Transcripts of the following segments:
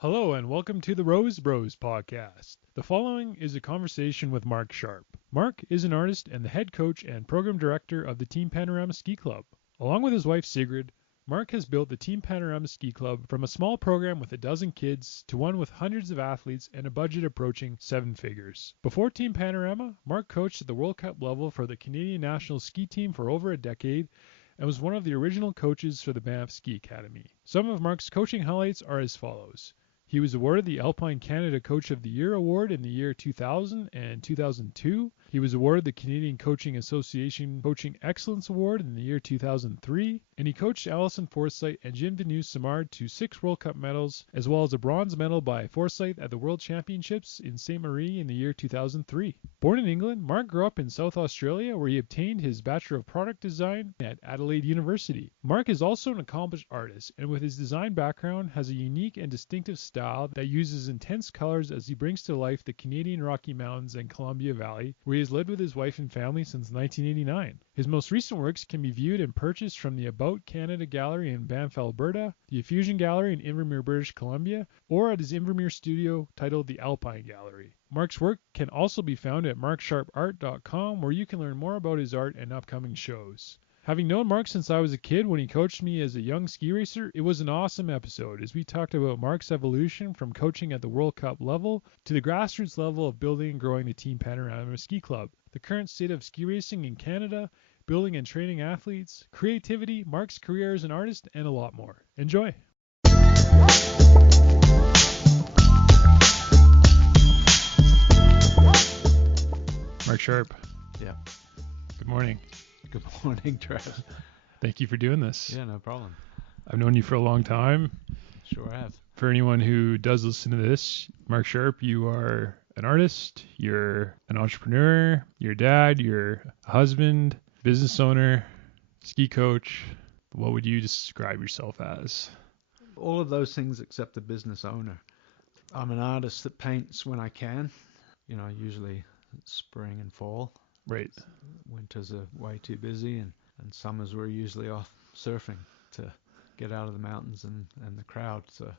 Hello and welcome to the Rose Bros podcast. The following is a conversation with Mark Sharp. Mark is an artist and the head coach and program director of the Team Panorama Ski Club. Along with his wife Sigrid, Mark has built the Team Panorama Ski Club from a small program with a dozen kids to one with hundreds of athletes and a budget approaching 7 figures. Before Team Panorama, Mark coached at the World Cup level for the Canadian national ski team for over a decade and was one of the original coaches for the Banff Ski Academy. Some of Mark's coaching highlights are as follows. He was awarded the Alpine Canada Coach of the Year award in the year 2000 and 2002. He was awarded the Canadian Coaching Association Coaching Excellence Award in the year 2003. And he coached Alison, Forsyth, and Genevieve Simard to 6 World Cup medals, as well as a bronze medal by Forsyth at the World Championships in St. Marie in the year 2003. Born in England, Mark grew up in South Australia, where he obtained his Bachelor of Product Design at Adelaide University. Mark is also an accomplished artist, and with his design background, has a unique and distinctive style that uses intense colors as he brings to life the Canadian Rocky Mountains and Columbia Valley, where he has lived with his wife and family since 1989. His most recent works can be viewed and purchased from the About Canada Gallery in Banff, Alberta, the Effusion Gallery in Invermere, British Columbia, or at his Invermere studio titled the Alpine Gallery. Mark's work can also be found at marksharpart.com, where you can learn more about his art and upcoming shows. Having known Mark since I was a kid when he coached me as a young ski racer, it was an awesome episode as we talked about Mark's evolution from coaching at the World Cup level to the grassroots level of building and growing the Team Panorama Ski Club, the current state of ski racing in Canada, building and training athletes, creativity, Mark's career as an artist, and a lot more. Enjoy! Mark Sharp. Yeah. Good morning. Good morning, Travis. Thank you for doing this. Yeah, no problem. I've known you for a long time. Sure have. For anyone who does listen to this, Mark Sharp, you are an artist, you're an entrepreneur, you're a dad, you're a husband, business owner, ski coach. What would you describe yourself as? All of those things except the business owner. I'm an artist that paints when I can, usually spring and fall. Right. Winters are way too busy, and summers we're usually off surfing to get out of the mountains and the crowd. So,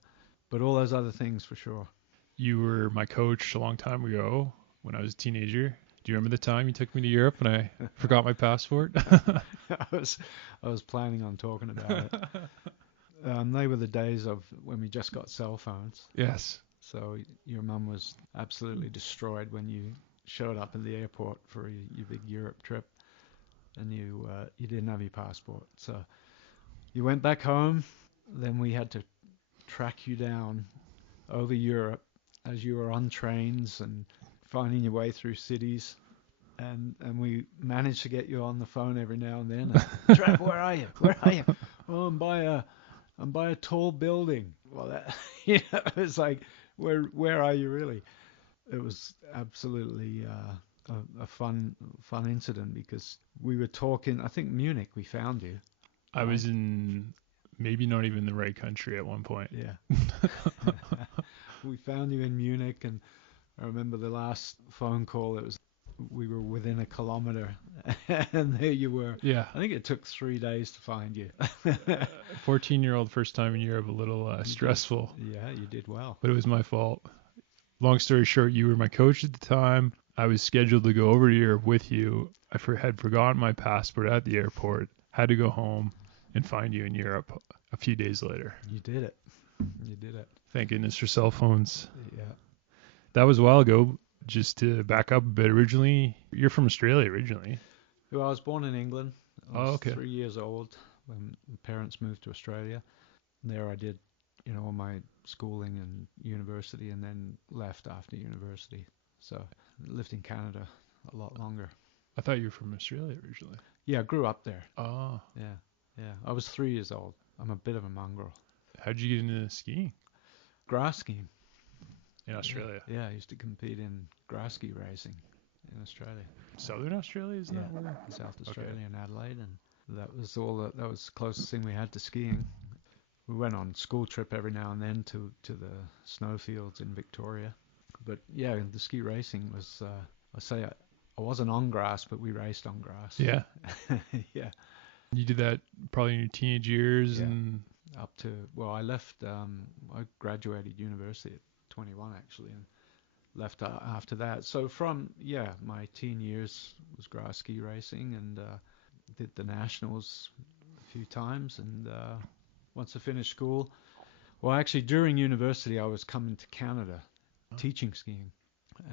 but all those other things for sure. You were my coach a long time ago when I was a teenager. Do you remember the time you took me to Europe and I forgot my passport? I was planning on talking about it. They were the days of when we just got cell phones. Yes. So your mum was absolutely destroyed when you showed up at the airport for your big Europe trip, and you didn't have your passport. So you went back home. Then we had to track you down over Europe as you were on trains and finding your way through cities. And we managed to get you on the phone every now and then. Trav, where are you? Where are you? Oh, I'm by a tall building. Well, that it was like, where are you really? It was absolutely a fun incident because we were talking. I think Munich. We found you. I was in maybe not even the right country at one point. Yeah. We found you in Munich, and I remember the last phone call. We were within a kilometer, and there you were. Yeah. I think it took 3 days to find you. 14-year-old first time in Europe, a little stressful. Yeah, you did well. But it was my fault. Long story short, you were my coach at the time. I was scheduled to go over to Europe with you. I had forgotten my passport at the airport, had to go home and find you in Europe a few days later. You did it. You did it. Thank goodness for cell phones. Yeah. That was a while ago. Just to back up a bit, originally, you're from Australia originally. Well, I was born in England. I was okay. 3 years old when my parents moved to Australia. There I did, all my schooling and university, and then left after university. So I lived in Canada a lot longer. I thought you were from Australia originally. Yeah, I grew up there. Oh. Yeah. I was 3 years old. I'm a bit of a mongrel. How'd you get into skiing? Grass skiing. In Australia? Yeah, I used to compete in grass ski racing in Australia. Southern Australia, isn't that where? South Australia and Adelaide, and that was that was the closest thing we had to skiing. We went on school trip every now and then to the snowfields in Victoria. But yeah, the ski racing was, I wasn't on grass, but we raced on grass. Yeah. Yeah. You did that probably in your teenage years, and up to, well, I left, I graduated university at 21 actually, and left after that. So from, my teen years was grass ski racing, and did the nationals a few times. And once I finished school, well, actually during university I was coming to Canada teaching skiing,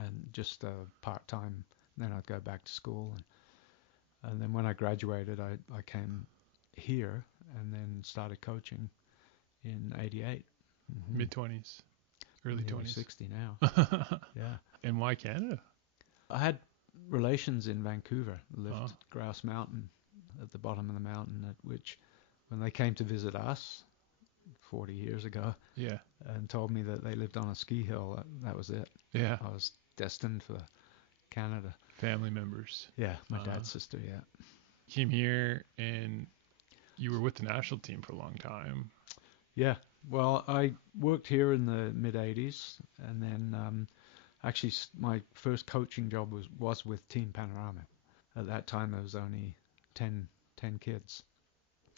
and just part-time. Then I'd go back to school, and then when I graduated I came here and then started coaching in 88. Mm-hmm. Mid-20s, early 20s. 60 now. Yeah. And why Canada? I had relations in Vancouver, lived at Grouse Mountain, at the bottom of the mountain, at which when they came to visit us 40 years ago, and told me that they lived on a ski hill, that was it. Yeah. I was destined for Canada. Family members. Yeah, my dad's sister, yeah. Came here and you were with the national team for a long time. Yeah, well, I worked here in the mid-'80s, and then actually my first coaching job was with Team Panorama. At that time, there was only 10 kids.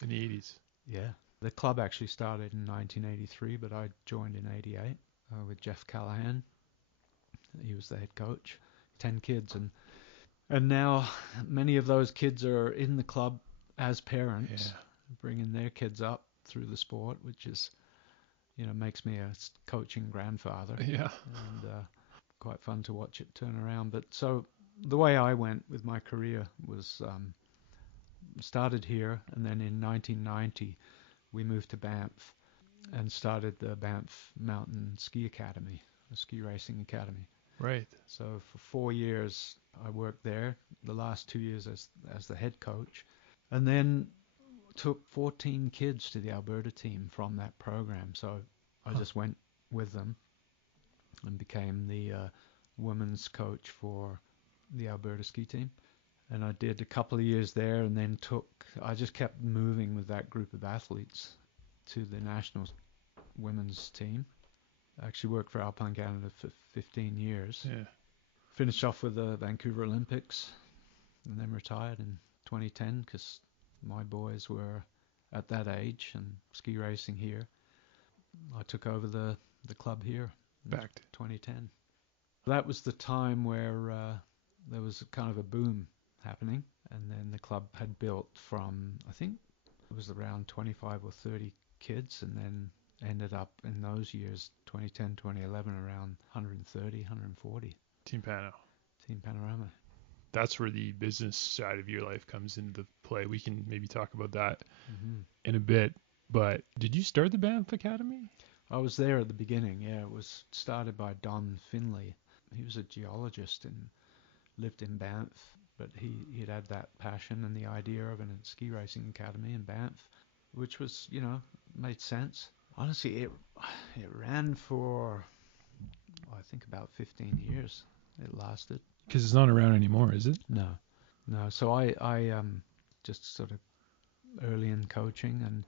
In the 80s? Yeah. The club actually started in 1983, but I joined in 88 with Jeff Callahan. He was the head coach. 10 kids, and now many of those kids are in the club as parents, bringing their kids up through the sport, which is, makes me a coaching grandfather. Yeah. And quite fun to watch it turn around. But so the way I went with my career was started here, and then in 1990 we moved to Banff and started the Banff Mountain Ski Academy, a ski racing academy. Right. So for 4 years I worked there, the last 2 years as the head coach, and then took 14 kids to the Alberta team from that program. So I just went with them and became the women's coach for the Alberta ski team. And I did a couple of years there, and then I just kept moving with that group of athletes to the national women's team. I actually worked for Alpine Canada for 15 years. Yeah. Finished off with the Vancouver Olympics, and then retired in 2010 because my boys were at that age and ski racing here. I took over the club here Back to 2010. That was the time where there was kind of a boom happening, and then the club had built from, I think it was around 25 or 30 kids, and then ended up in those years, 2010, 2011, around 130, 140. Team Panorama. That's where the business side of your life comes into play. We can maybe talk about that in a bit. But did you start the Banff Academy? I was there at the beginning, yeah. It was started by Don Finley. He was a geologist and lived in Banff, but he'd had that passion and the idea of a ski racing academy in Banff, which was, made sense. Honestly, it ran for, I think, about 15 years. It lasted. Because it's not around anymore, is it? No. So I just sort of early in coaching, and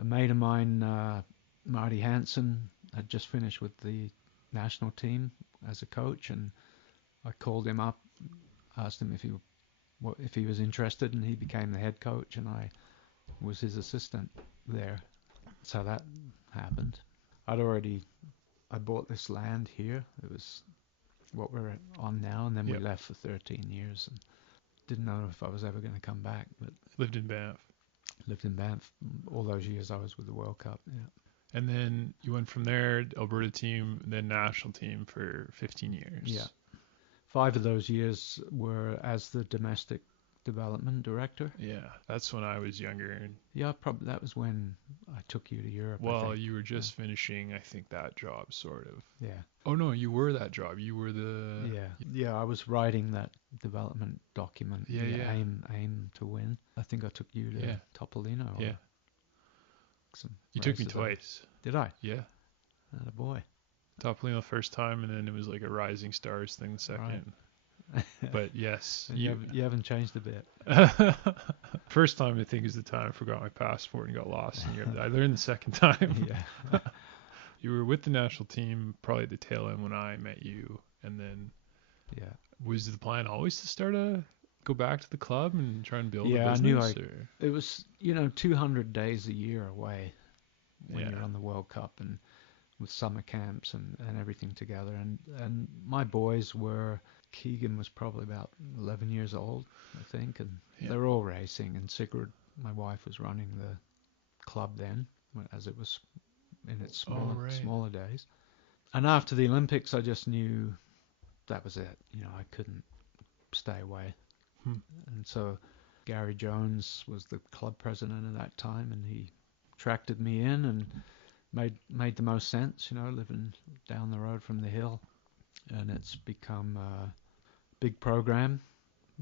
a mate of mine, Marty Hansen, had just finished with the national team as a coach, and I called him up, asked him if he was interested, and he became the head coach, and I was his assistant there. So that happened. I bought this land here. It was what we're on now, and then we left for 13 years and didn't know if I was ever going to come back. But lived in Banff all those years I was with the World Cup. Yeah. And then you went from there, Alberta team, then national team for 15 years. Yeah. 5 of those years were as the domestic development director. Yeah, that's when I was younger. Yeah, probably that was when I took you to Europe. Well, you were just finishing, I think, that job, sort of. Yeah. Oh, no, you were that job. You were the... Yeah, I was writing that development document. Yeah. Aim to win. I think I took you to Topolino. Yeah. You took me twice. Did I? Yeah. Atta boy. Topolino the first time, and then it was like a Rising Stars thing the second. Right. But yes. You haven't changed a bit. First time, I think, is the time I forgot my passport and got lost. And I learned the second time. Yeah. You were with the national team probably at the tail end when I met you. And then was the plan always to go back to the club and try and build a business? It was, 200 days a year away when you're on the World Cup and with summer camps and everything together. And my boys were, Keegan was probably about 11 years old, I think, and they were all racing. And Sigrid, my wife, was running the club then, as it was in its smaller days. And after the Olympics, I just knew that was it. You know, I couldn't stay away. And so Gary Jones was the club president at that time, and he attracted me in and made the most sense, you know, living down the road from the hill. And it's become a big program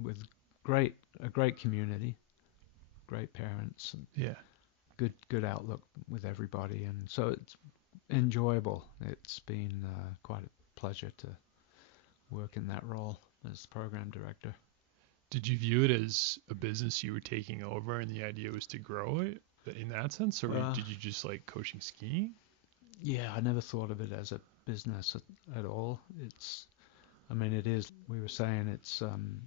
with a great community, great parents, and good outlook with everybody. And so it's enjoyable. It's been quite a pleasure to work in that role as program director. Did you view it as a business you were taking over and the idea was to grow it in that sense, or did you just like coaching skiing? Yeah, I never thought of it as a business at all. It is, we were saying it's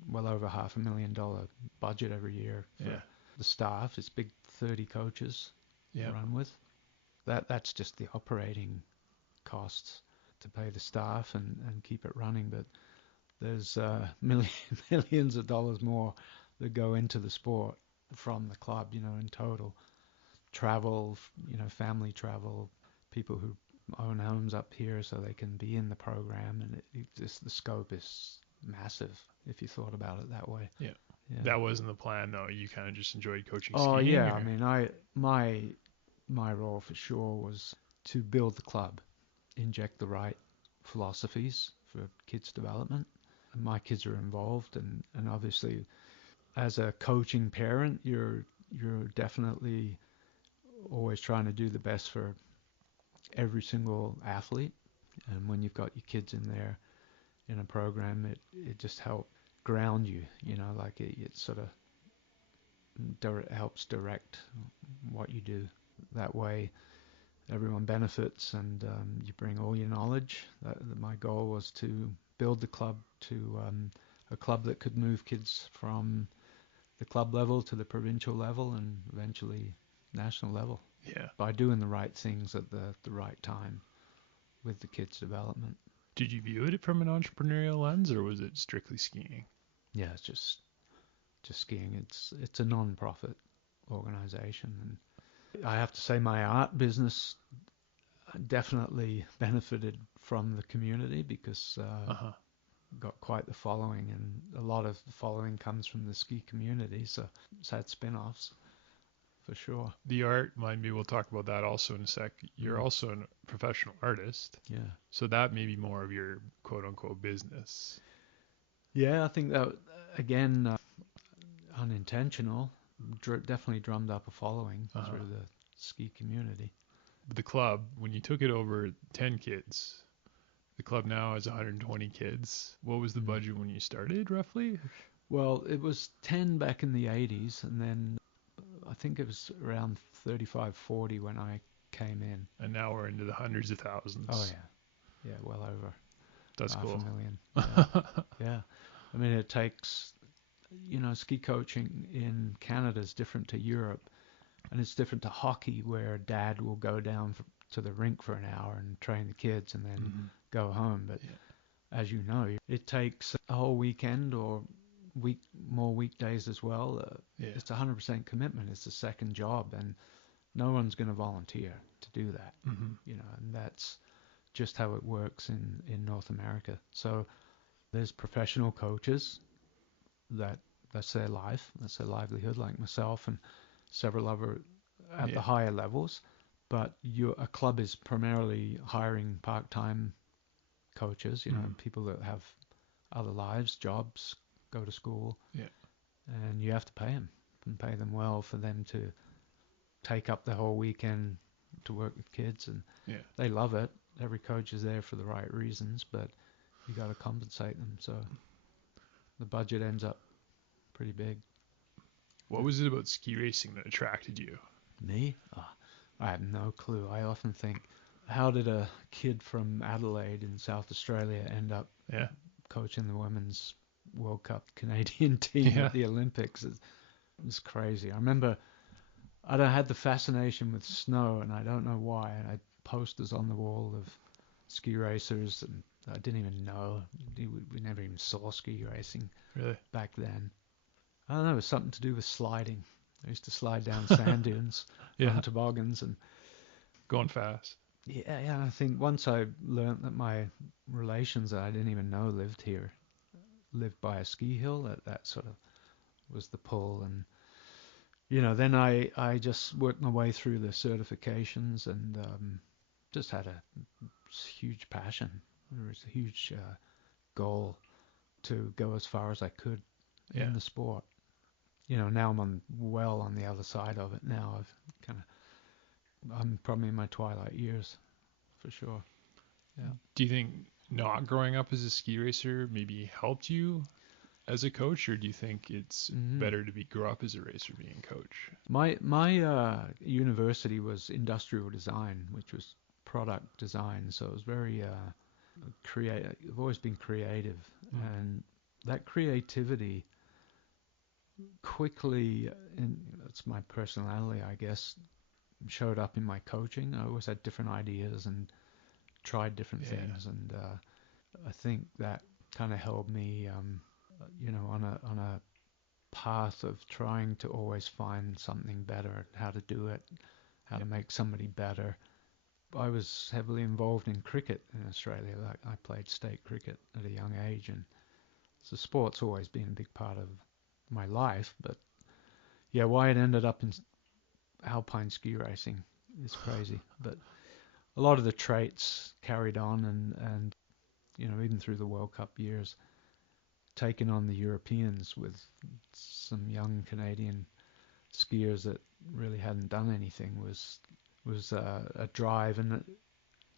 well over $500,000 budget every year for the staff. It's big 30 coaches run with. That's just the operating costs to pay the staff and keep it running, but there's millions of dollars more that go into the sport from the club, you know, in total. Travel, you know, family travel, people who own homes up here so they can be in the program, and the scope is massive if you thought about it that way. Yeah. That wasn't the plan though. You kind of just enjoyed coaching skiing. Oh yeah, or? I mean, my role for sure was to build the club, inject the right philosophies for kids' development. And my kids are involved, and obviously as a coaching parent, you're definitely always trying to do the best for every single athlete. And when you've got your kids in there in a program, it just helps ground you, you know, like it sort of helps direct what you do. That way everyone benefits, and you bring all your knowledge. My goal was to build the club to a club that could move kids from the club level to the provincial level and eventually national level. Yeah. By doing the right things at the right time with the kids' development. Did you view it from an entrepreneurial lens, or was it strictly skiing? Yeah, it's just skiing. It's a non-profit organization, and I have to say my art business definitely benefited from the community because got quite the following, and a lot of the following comes from the ski community, so it's had spin-offs for sure. The art, maybe we'll talk about that also in a sec. You're also a professional artist. Yeah. So that may be more of your quote-unquote business. Yeah, I think that, again, unintentional, definitely drummed up a following through the ski community. The club, when you took it over 10 kids, the club now has 120 kids. What was the budget when you started, roughly? Well, it was 10 back in the 80s, and then I think it was around 35, 40 when I came in. And now we're into the hundreds of thousands. Oh, yeah. Yeah, well over. That's cool. 500,000. Yeah. I mean, it takes, you know, ski coaching in Canada is different to Europe, and it's different to hockey, where dad will go down to the rink for an hour and train the kids and then go home. But as you know, it takes a whole weekend or more weekdays as well. It's 100% commitment. It's a second job, and no one's going to volunteer to do that. You know, and that's just how it works in North America. So there's professional coaches that's their life, that's their livelihood, like myself and several other at the higher levels. But a club is primarily hiring part-time coaches, you know, people that have other lives, jobs, go to school, and you have to pay them and pay them well for them to take up the whole weekend to work with kids, and they love it. Every coach is there for the right reasons, but you got to compensate them. So the budget ends up pretty big. What was it about ski racing that attracted you? Me? I have no clue. I often think, how did a kid from Adelaide in South Australia end up coaching the women's World Cup Canadian team at the Olympics? It's crazy. I remember I don't had the fascination with snow, and I don't know why. I had posters on the wall of ski racers, and I didn't even know. We never even saw ski racing Really? back then. I don't know. It was something to do with sliding. I used to slide down sand dunes Yeah. on toboggans, and Going fast. yeah. I think once I learned that my relations that I didn't even know lived here, lived by a ski hill, that sort of was the pull. And then I just worked my way through the certifications, and just had a huge passion. There was a huge goal to go as far as I could in the sport. Now I'm well on the other side of it now. I'm probably in my twilight years, for sure. Yeah. Do you think not growing up as a ski racer maybe helped you as a coach, or do you think it's better to grow up as a racer being a coach? My university was industrial design, which was product design, so it was very creative. I've always been creative, and that creativity quickly, and that's my personality, I guess, showed up in my coaching. I always had different ideas and tried different things, and I think that kind of held me, on a path of trying to always find something better, how to do it, how to make somebody better. I was heavily involved in cricket in Australia. I played state cricket at a young age, and so sport's always been a big part of my life. But yeah, why it ended up in Alpine ski racing is crazy. But a lot of the traits carried on, and even through the World Cup years, taking on the Europeans with some young Canadian skiers that really hadn't done anything was a drive. And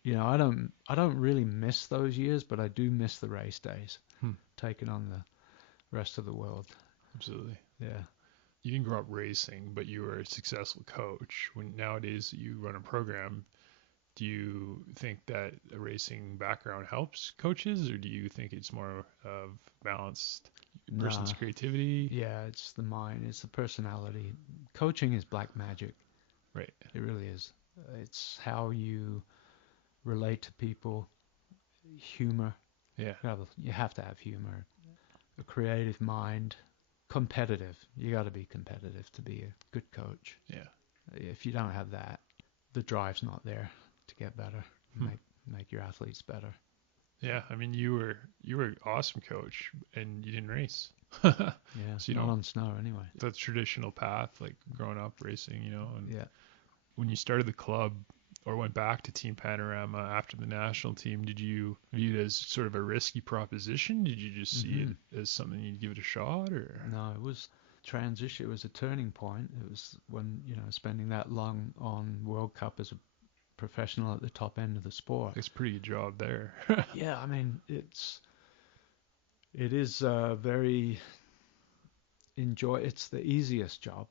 I don't really miss those years, but I do miss the race days, taking on the rest of the world. Absolutely. Yeah. You didn't grow up racing, but you were a successful coach. When nowadays you run a program, do you think that a racing background helps coaches, or do you think it's more of balanced person's creativity? Yeah, it's the mind, it's the personality. Coaching is black magic. Right. It really is. It's how you relate to people, humor. Yeah. You have to have humor, a creative mind, competitive. You got to be competitive to be a good coach. Yeah. If you don't have that, the drive's not there to get better, make your athletes better. Yeah, I mean, you were an awesome coach, and you didn't race. Yeah, so, not on snow anyway. The traditional path, like growing up racing, and yeah. When you started the club or went back to Team Panorama after the national team, did you view it as sort of a risky proposition? Did you just see it as something you'd give it a shot, or? No, it was transition. It was a turning point. It was when, spending that long on World Cup as a professional at the top end of the sport. It's a pretty good job there. Yeah, I mean, it is very it's the easiest job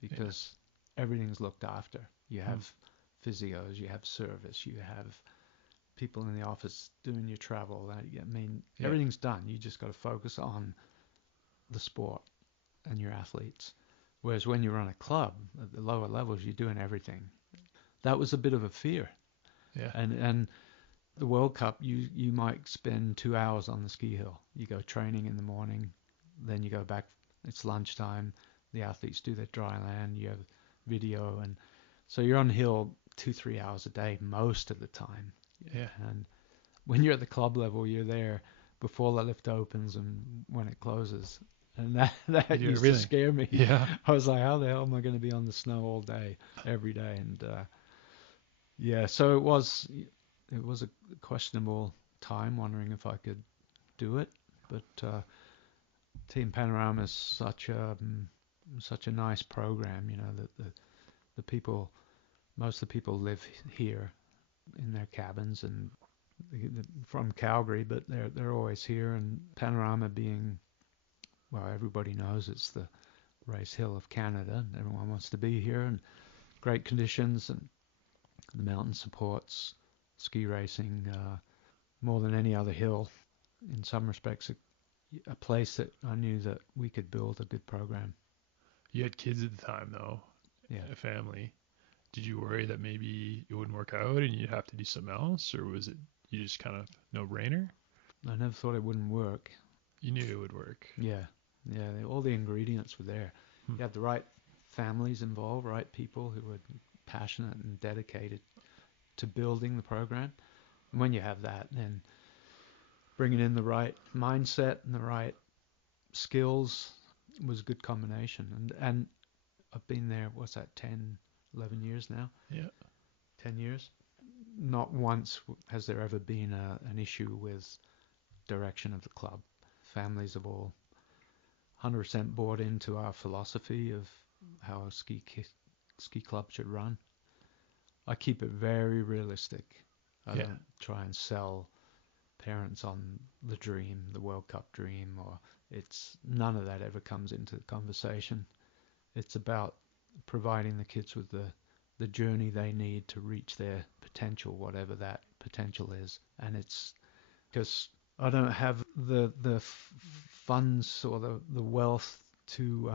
because everything's looked after. You have physios, you have service, you have people in the office doing your travel. I mean, everything's done. You just got to focus on the sport and your athletes. Whereas when you run a club at the lower levels, you're doing everything. That was a bit of a fear. Yeah. And the World Cup, you might spend 2 hours on the ski hill. You go training in the morning, then you go back. It's lunchtime. The athletes do their dry land. You have video, and so you're on the hill 2-3 hours a day most of the time. Yeah. And when you're at the club level, you're there before the lift opens and when it closes. And that used to scare me. Yeah. I was like, how the hell am I going to be on the snow all day, every day? And so it was a questionable time, wondering if I could do it. But Team Panorama is such a nice program. That the people, most of the people live here in their cabins and from Calgary, but they're always here. And Panorama being, well, everybody knows it's the race hill of Canada. Everyone wants to be here, and great conditions, and the mountain supports ski racing more than any other hill. In some respects, a place that I knew that we could build a good program. You had kids at the time, though. family. Did you worry that maybe it wouldn't work out and you'd have to do something else, or was it you just kind of no-brainer? I never thought it wouldn't work. You knew it would work. Yeah, all the ingredients were there. Hmm. You had the right families involved, right people who were passionate and dedicated to building the program. And when you have that, then bringing in the right mindset and the right skills was a good combination. And I've been there, what's that, 10, 11 years now? Yeah. 10 years. Not once has there ever been an issue with direction of the club. Families have all 100% bought into our philosophy of how a ski club should run. I keep it very realistic. I don't try and sell parents on the dream, the World Cup dream, or it's none of that ever comes into the conversation. It's about providing the kids with the journey they need to reach their potential, whatever that potential is. And it's because I don't have the funds or the wealth to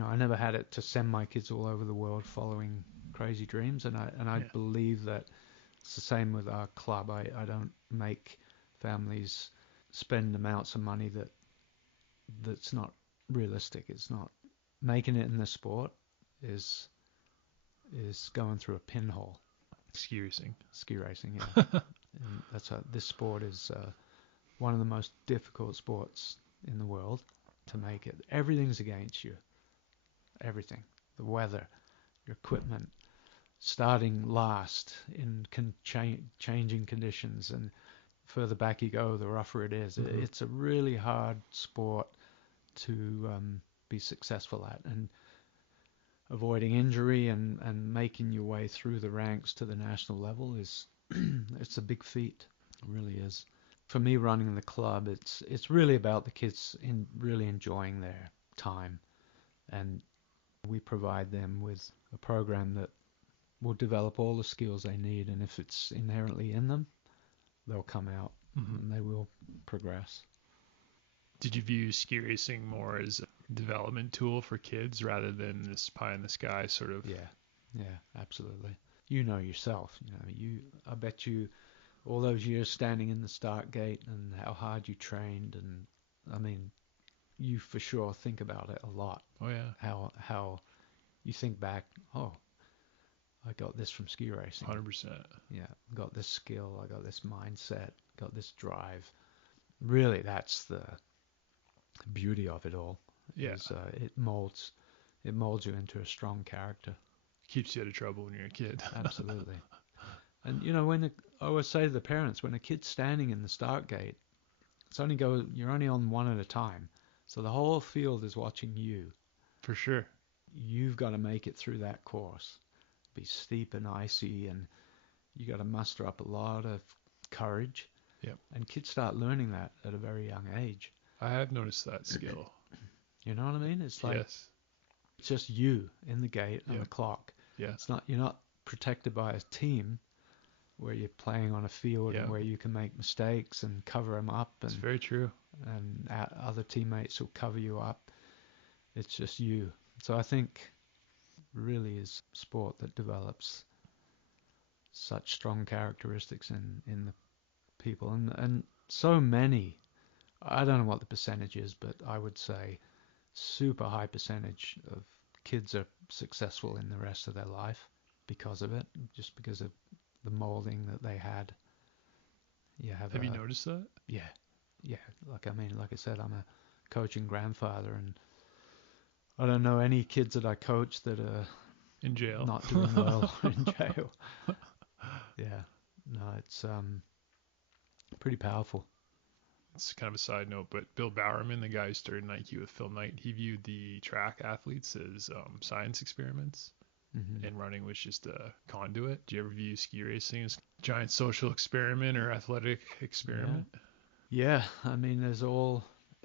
I never had it to send my kids all over the world following crazy dreams, and I believe that it's the same with our club. I don't make families spend amounts of money that's not realistic. It's not making it in the sport is going through a pinhole. Ski racing, yeah. And that's this sport is one of the most difficult sports in the world to make it. Everything's against you. Everything. The weather, your equipment, starting last in changing conditions, and further back you go, the rougher it is. Mm-hmm. It's a really hard sport to be successful at, and avoiding injury and making your way through the ranks to the national level is it's a big feat. It really is. For me, running the club, it's really about the kids really enjoying their time, and we provide them with a program that will develop all the skills they need, and if it's inherently in them, they'll come out and they will progress. Did you view ski racing more as a development tool for kids rather than this pie in the sky sort of? Yeah, absolutely. You know yourself, I bet you all those years standing in the start gate and how hard you trained, and I mean, you for sure think about it a lot. Oh yeah. How you think back, oh, I got this from ski racing. 100%. Yeah, got this skill, I got this mindset, got this drive. Really, that's the beauty of it all. Yeah. It molds you into a strong character. Keeps you out of trouble when you're a kid. Absolutely. And I always say to the parents, when a kid's standing in the start gate, you're only on one at a time. So the whole field is watching you. For sure. You've got to make it through that course. Be steep and icy, and you got to muster up a lot of courage. Yep. And kids start learning that at a very young age. I have noticed that skill. You know what I mean? It's like yes. It's just you in the gate and the clock. Yeah. You're not protected by a team where you're playing on a field and where you can make mistakes and cover them up. It's very true. And other teammates will cover you up. It's just you. So I think really is sport that develops such strong characteristics in the people. And so many, I don't know what the percentage is, but I would say super high percentage of kids are successful in the rest of their life because of it, just because of the molding that they had. Have you noticed that? Yeah. Like I said, I'm a coaching grandfather, and I don't know any kids that I coach that are in jail, not doing well or in jail. Yeah. No, it's pretty powerful. It's kind of a side note, but Bill Bowerman, the guy who started Nike with Phil Knight, he viewed the track athletes as science experiments, and running was just a conduit. Do you ever view ski racing as a giant social experiment or athletic experiment? Yeah, I mean,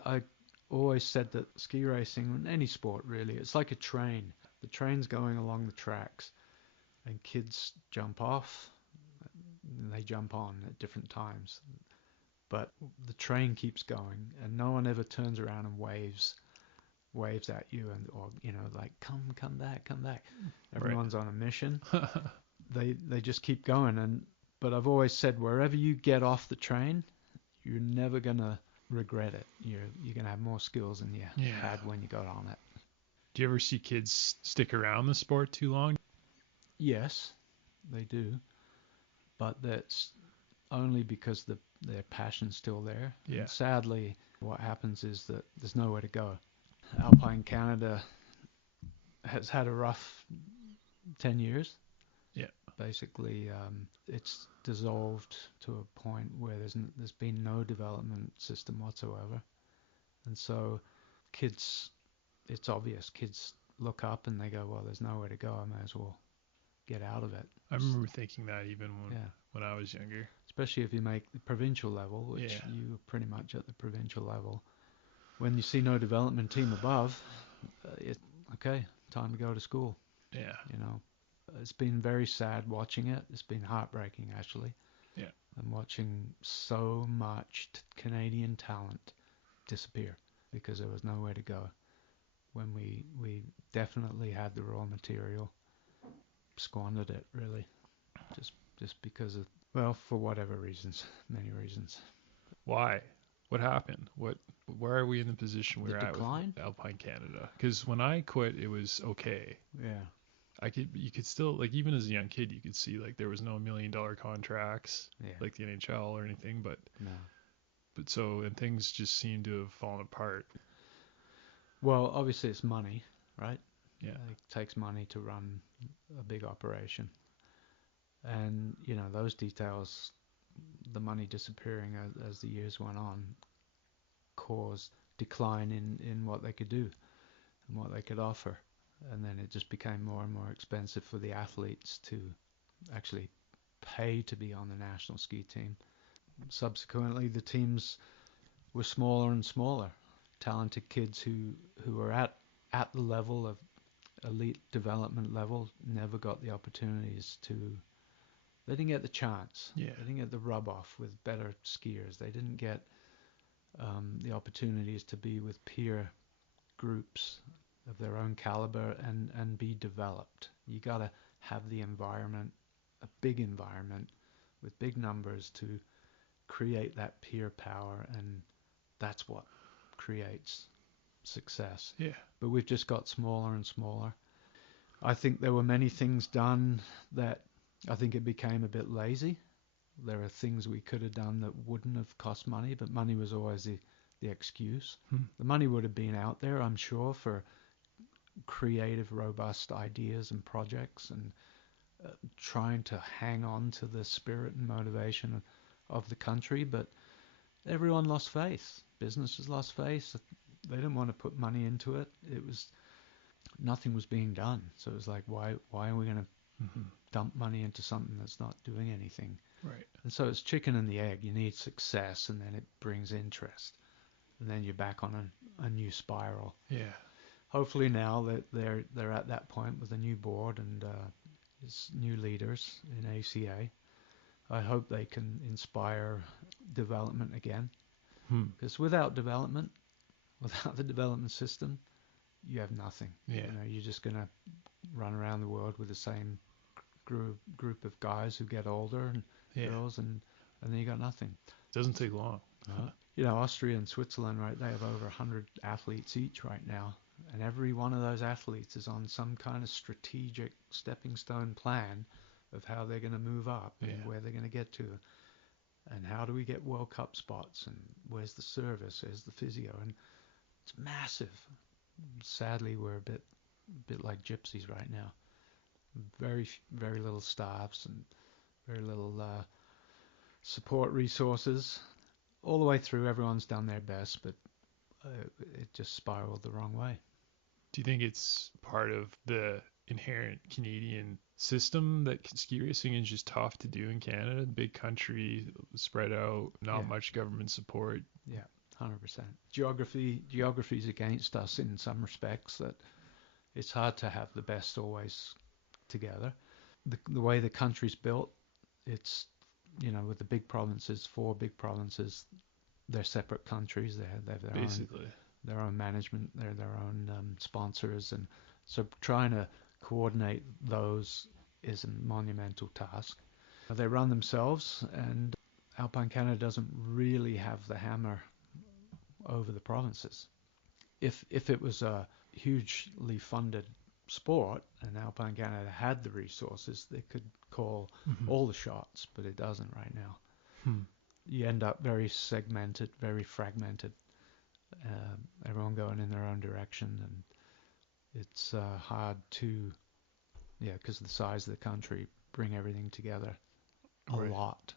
I always said that ski racing, any sport really, it's like a train. The train's going along the tracks, and kids jump off, and they jump on at different times. But the train keeps going, and no one ever turns around and waves waves at you or like come back. Right. Everyone's on a mission. They just keep going. But I've always said, wherever you get off the train, you're never gonna regret it. You're gonna have more skills than you had when you got on it. Do you ever see kids stick around the sport too long? Yes, they do, but that's only because their passion's still there. Yeah. And sadly, what happens is that there's nowhere to go. Alpine Canada has had a rough 10 years. Yeah. Basically, it's dissolved to a point where there's been no development system whatsoever. And so kids, it's obvious, kids look up and they go, well, there's nowhere to go. I may as well get out of it. I remember thinking that even when I was younger. Especially if you make the provincial level, which you're pretty much at the provincial level. When you see no development team above, okay, time to go to school. Yeah. It's been very sad watching it. It's been heartbreaking, actually. Yeah. I'm watching so much Canadian talent disappear because there was nowhere to go. When we definitely had the raw material, squandered it, really. Just because of, well, for whatever reasons, many reasons. Why? What happened? Where are we in the position we're at with Alpine Canada? Because when I quit, it was okay. Yeah. You could still, like, even as a young kid, you could see, like, there was no $1 million contracts, like the NHL or anything, but and things just seem to have fallen apart. Well, obviously it's money, right? Yeah. It takes money to run a big operation. And, those details, the money disappearing as the years went on, caused decline in what they could do and what they could offer. And then it just became more and more expensive for the athletes to actually pay to be on the national ski team. Subsequently, the teams were smaller and smaller. Talented kids who were at the level of elite development level never got the opportunities to. They didn't get the chance. Yeah. They didn't get the rub off with better skiers. They didn't get the opportunities to be with peer groups of their own caliber and be developed. You got to have the environment, a big environment with big numbers to create that peer power, and that's what creates success. Yeah. But we've just got smaller and smaller. I think there were many things done that I think it became a bit lazy. There are things we could have done that wouldn't have cost money, but money was always the excuse. The money would have been out there, I'm sure, for creative, robust ideas and projects and trying to hang on to the spirit and motivation of the country, but everyone lost faith. Businesses lost faith. They didn't want to put money into it. Nothing was being done. So it was like, why are we going to dump money into something that's not doing anything? Right. And so it's chicken and the egg. You need success, and then it brings interest, and then you're back on a new spiral. Yeah. Hopefully now that they're at that point with a new board and new leaders in ACA, I hope they can inspire development again. Because without the development system, you have nothing. Yeah. You're just going to run around the world with the same group of guys who get older and girls, and then you got nothing. Doesn't take long. Austria and Switzerland, right? They have over 100 athletes each right now, and every one of those athletes is on some kind of strategic stepping stone plan of how they're going to move up and where they're going to get to, and how do we get World Cup spots, and where's the service, where's the physio, and it's massive. Sadly, we're a bit like gypsies right now. Very, very little staffs and very little support resources. All the way through, everyone's done their best, but it just spiraled the wrong way. Do you think it's part of the inherent Canadian system that ski racing is just tough to do in Canada? Big country, spread out, not much government support. Yeah, 100%. Geography's against us in some respects, that it's hard to have the best always together. The way the country's built, it's, with the big provinces, 4 big provinces, they're separate countries. They have their basically their own management, their own sponsors, and so trying to coordinate those is a monumental task. They run themselves, and Alpine Canada doesn't really have the hammer over the provinces. If it was a hugely funded sport and Alpine Canada had the resources, they could call all the shots, but it doesn't right now. You end up very segmented, very fragmented, everyone going in their own direction, and it's hard to, because of the size of the country, bring everything together a lot.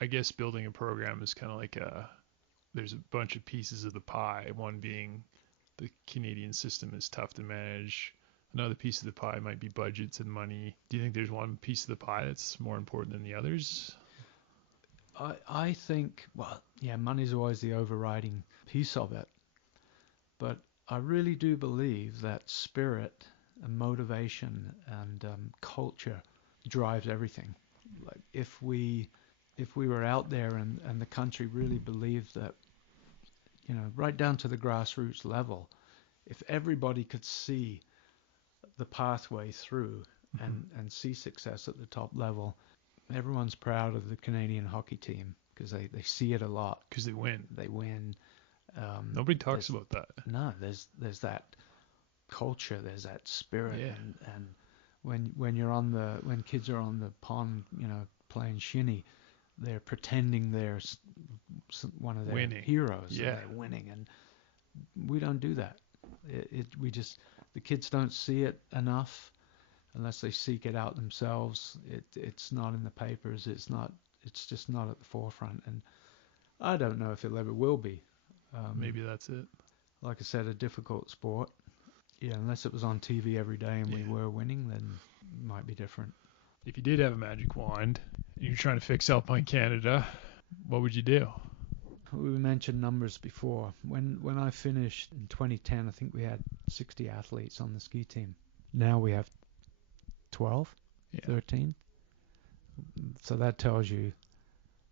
I guess building a program is kind of like there's a bunch of pieces of the pie, one being the Canadian system is tough to manage. Another piece of the pie might be budgets and money. Do you think there's one piece of the pie that's more important than the others? I think, money's always the overriding piece of it. But I really do believe that spirit and motivation and culture drives everything. Like if we were out there and the country really believed that, right down to the grassroots level, if everybody could see the pathway through and see success at the top level, everyone's proud of the Canadian hockey team because they see it a lot. Because they win. They win. Nobody talks about that. No, there's that culture, there's that spirit, and when kids are on the pond, playing shinny, they're pretending they're one of their heroes. And they're winning, and we don't do that. The kids don't see it enough unless they seek it out themselves. It's not in the papers. It's just not at the forefront, and I don't know if it ever will be. Maybe that's it. Like I said, a difficult sport. Unless it was on TV every day and we were winning, then it might be different. If you did have a magic wand and you're trying to fix Alpine Canada, what would you do? We mentioned numbers before. When I finished in 2010, I think we had 60 athletes on the ski team. Now we have 12, 13. So that tells you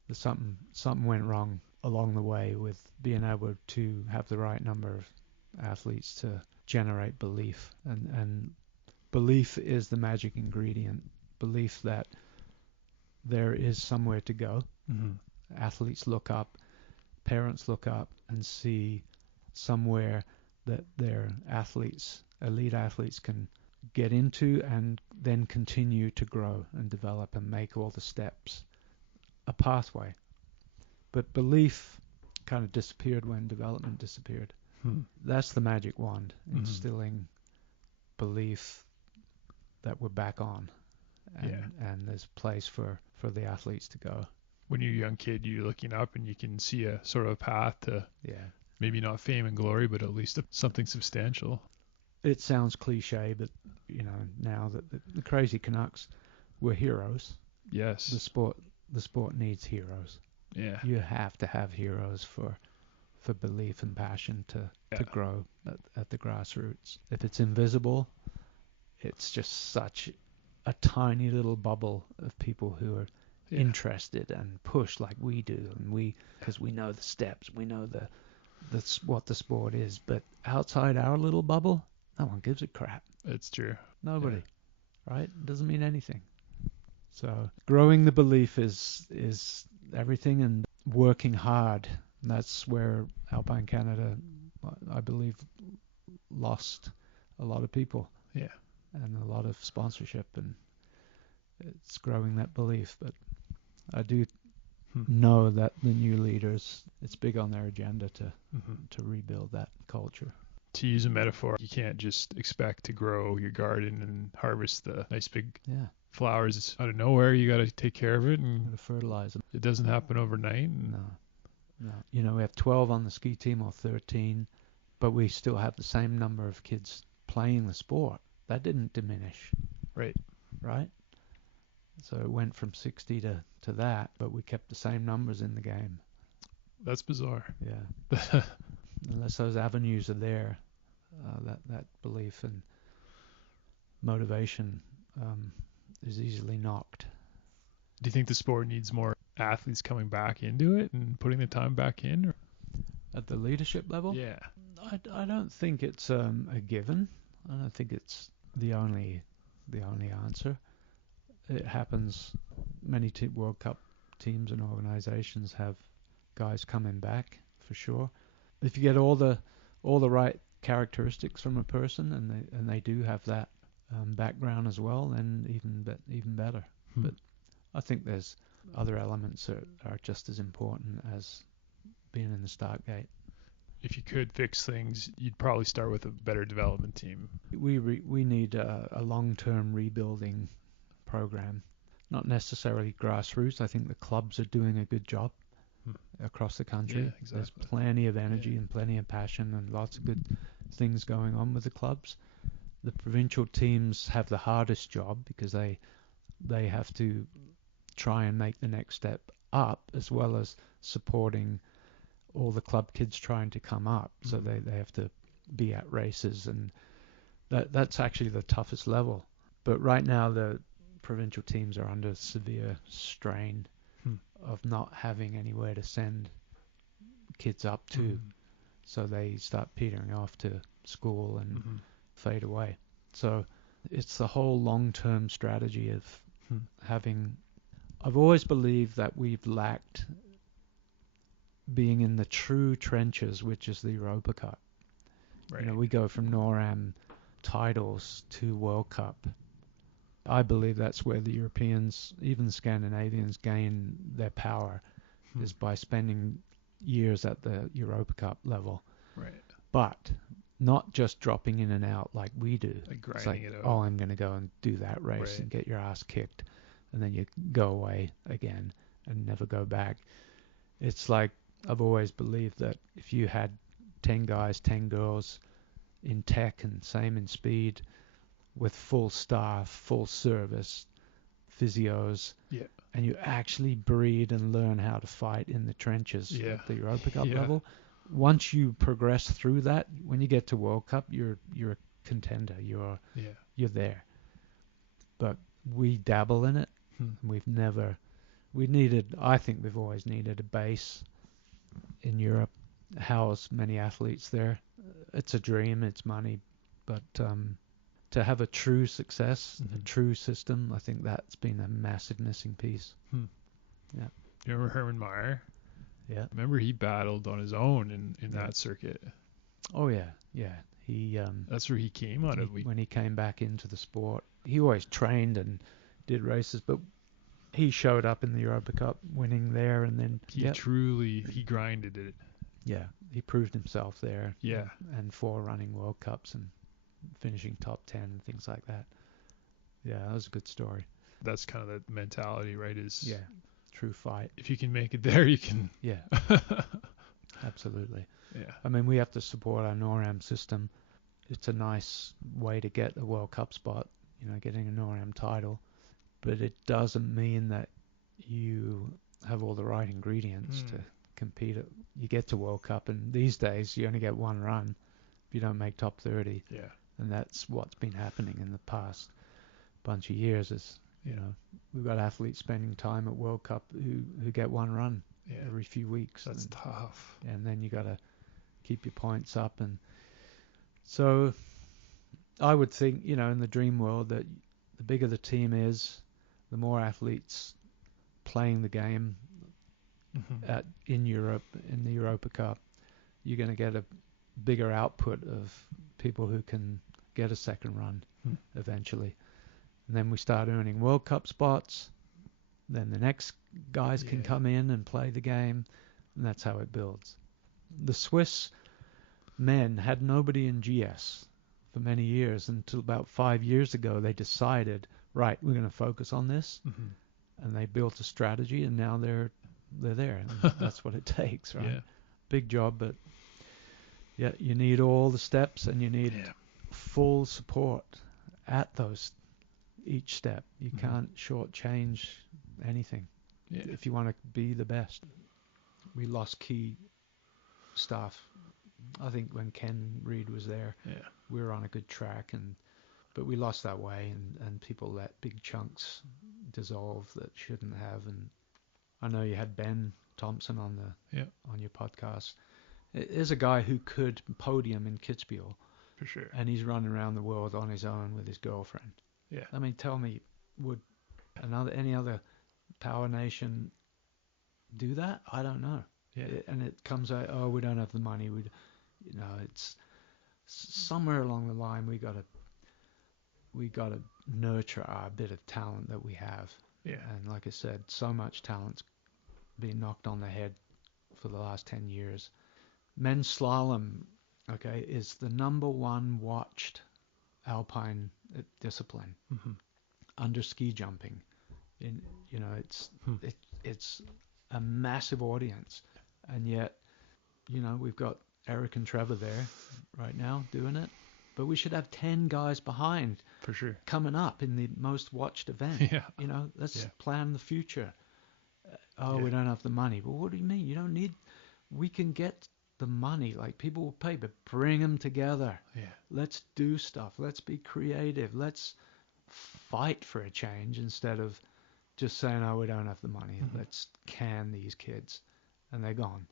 that something went wrong along the way with being able to have the right number of athletes to generate belief. And belief is the magic ingredient. Belief that there is somewhere to go. Athletes look up, parents look up and see somewhere that their elite athletes can get into and then continue to grow and develop and make all the steps, a pathway. But belief kind of disappeared when development disappeared. That's the magic wand, instilling belief that we're back on, and there's a place for the athletes to go. When you're a young kid, you're looking up and you can see a sort of a path to maybe not fame and glory, but at least something substantial. It sounds cliche, but now that the crazy Canucks were heroes. Yes. The sport needs heroes. Yeah. You have to have heroes for belief and passion to grow at the grassroots. If it's invisible, it's just such a tiny little bubble of people who are interested and push like we do, and because we know the steps, we know what the sport is. But outside our little bubble, no one gives a crap. It's true. Nobody, right? It doesn't mean anything. So growing the belief is everything, and working hard. And that's where Alpine Canada, I believe, lost a lot of people. Yeah. And a lot of sponsorship, and it's growing that belief. But I do know that the new leaders, it's big on their agenda to rebuild that culture. To use a metaphor, you can't just expect to grow your garden and harvest the nice big flowers out of nowhere. You got to take care of it and fertilize them. It doesn't happen overnight. No. We have 12 on the ski team or 13, but we still have the same number of kids playing the sport. That didn't diminish. Right. So it went from 60 to that, but we kept the same numbers in the game. That's bizarre. Yeah. Unless those avenues are there, that belief and motivation is easily knocked. Do you think the sport needs more athletes coming back into it and putting the time back in? Or? At the leadership level? Yeah. I don't think it's a given. I don't think it's the only answer. It happens. Many World Cup teams and organisations have guys coming back for sure. If you get all the right characteristics from a person, and they do have that background as well, then even better. But I think there's other elements that are just as important as being in the start gate. If you could fix things, you'd probably start with a better development team. We need a long-term rebuilding program, not necessarily grassroots. I think the clubs are doing a good job across the country. Yeah, exactly. There's plenty of energy and plenty of passion and lots of good things going on with the clubs. The provincial teams have the hardest job because they have to try and make the next step up, as well as supporting all the club kids trying to come up. So they have to be at races, and that's actually the toughest level. But right now the provincial teams are under severe strain of not having anywhere to send kids up to. So they start petering off to school and fade away. So it's the whole long-term strategy of having... I've always believed that we've lacked being in the true trenches, which is the Europa Cup. Right. You know, we go from NORAM titles to World Cup. I believe that's where the Europeans, even the Scandinavians, gain their power, is by spending years at the Europa Cup level. Right. But not just dropping in and out like we do. Like grinding it's like, it out. oh, I'm going to go and do that race and get your ass kicked, and then you go away again and never go back. It's like, I've always believed that if you had 10 guys, 10 girls in tech and same in speed, with full staff, full service, physios, and you actually breed and learn how to fight in the trenches at the Europa Cup level, once you progress through that, when you get to World Cup, you're a contender. You're there. But we dabble in it. I think we've always needed a base in Europe, house many athletes there. It's a dream, it's money, but to have a true success, a true system, I think that's been a massive missing piece. Yeah. You remember Herman Meyer? Yeah. Remember he battled on his own in that circuit. Oh yeah. He that's where he came out of. When he came back into the sport, he always trained and did races, but he showed up in the Europa Cup, winning there, and then he grinded it. Yeah, he proved himself there. Yeah, and for running World Cups and finishing top 10 and things like that. Yeah, that was a good story. That's kind of the mentality, right? Is true fight. If you can make it there, you can. Yeah, absolutely. Yeah. I mean, we have to support our NORAM system. It's a nice way to get a World Cup spot, getting a NORAM title, but it doesn't mean that you have all the right ingredients to compete. You get to World Cup, and these days you only get one run if you don't make top 30. Yeah. And that's what's been happening in the past bunch of years. Is we've got athletes spending time at World Cup who get one run every few weeks. That's tough. And then you got to keep your points up, and so I would think in the dream world that the bigger the team is, the more athletes playing the game in Europe, in the Europa Cup, you're going to get a bigger output of people who can get a second run eventually. And then we start earning World Cup spots. Then the next guys can come in and play the game, and that's how it builds. The Swiss men had nobody in GS for many years until about 5 years ago they decided, right, we're going to focus on this, and they built a strategy, and now they're there. And that's what it takes, right? Yeah. Big job, but you need all the steps, and you need full support at each step. You can't shortchange anything if you want to be the best. We lost key staff. I think when Ken Reid was there, we were on a good track, but we lost that way, and people let big chunks dissolve that shouldn't have. And I know you had Ben Thompson on your podcast. There's a guy who could podium in Kitzbühel, For sure. and he's running around the world on his own with his girlfriend. Yeah. I mean, tell me, would any other power nation do that? I don't know. Yeah. And it comes out, oh, we don't have the money. It's somewhere along the line we gotta nurture our bit of talent that we have. Yeah. And like I said, so much talent's been knocked on the head for the last 10 years. Men's slalom, okay, is the number one watched Alpine discipline under ski jumping. It's a massive audience, and yet, we've got Eric and Trevor there right now doing it, but we should have 10 guys behind For sure. coming up in the most watched event. Yeah. Let's Yeah. plan the future. We don't have the money. Well, what do you mean? You don't need. We can get the money. Like, people will pay, but bring them together. Yeah. Let's do stuff. Let's be creative. Let's fight for a change instead of just saying, oh, we don't have the money. Let's can these kids. And they're gone.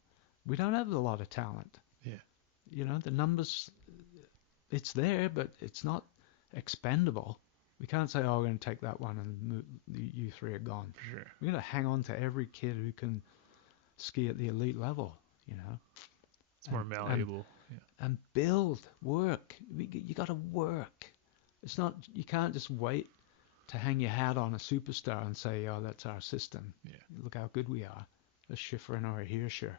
We don't have a lot of talent. Yeah. The numbers, it's there, but it's not expendable. We can't say, oh, we're going to take that one and you three are gone. For sure. We're going to hang on to every kid who can ski at the elite level, It's more malleable. And build, work. You got to work. It's not, you can't just wait to hang your hat on a superstar and say, oh, that's our system. Yeah. Look how good we are. A Schifrin or a Hirscher.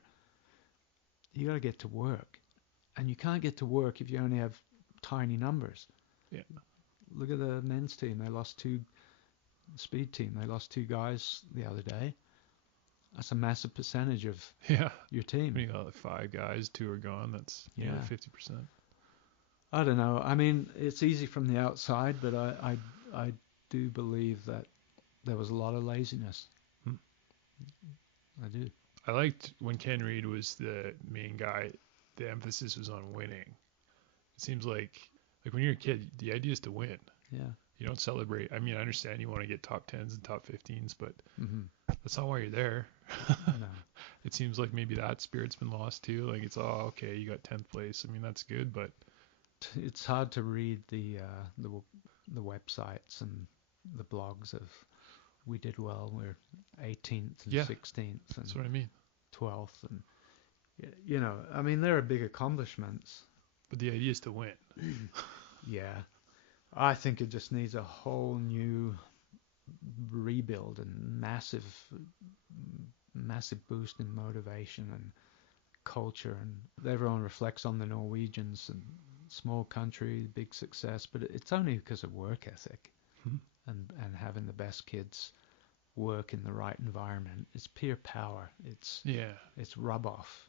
You got to get to work. And you can't get to work if you only have tiny numbers. Yeah. Look at the men's team. They lost speed team. They lost 2 guys the other day. That's a massive percentage of your team. When you got like 5 guys, 2 are gone, that's 50%. I don't know. I mean, it's easy from the outside, but I do believe that there was a lot of laziness. I do. I liked when Ken Reid was the main guy, the emphasis was on winning. It seems like when you're a kid, the idea is to win. Yeah. You don't celebrate. I mean, I understand you want to get top 10s and top 15s, but that's not why you're there. No. It seems like maybe that spirit's been lost too. Like, it's, oh, okay, you got 10th place. I mean, that's good, but it's hard to read the websites and the blogs of we did well, we're 18th and 16th and that's what I mean. 12th, and I mean, there are big accomplishments. But the idea is to win. Yeah. I think it just needs a whole new rebuild and massive boost in motivation and culture, and everyone reflects on the Norwegians and small country, big success, but it's only because of work ethic and having the best kids work in the right environment. It's peer power. It's rub off.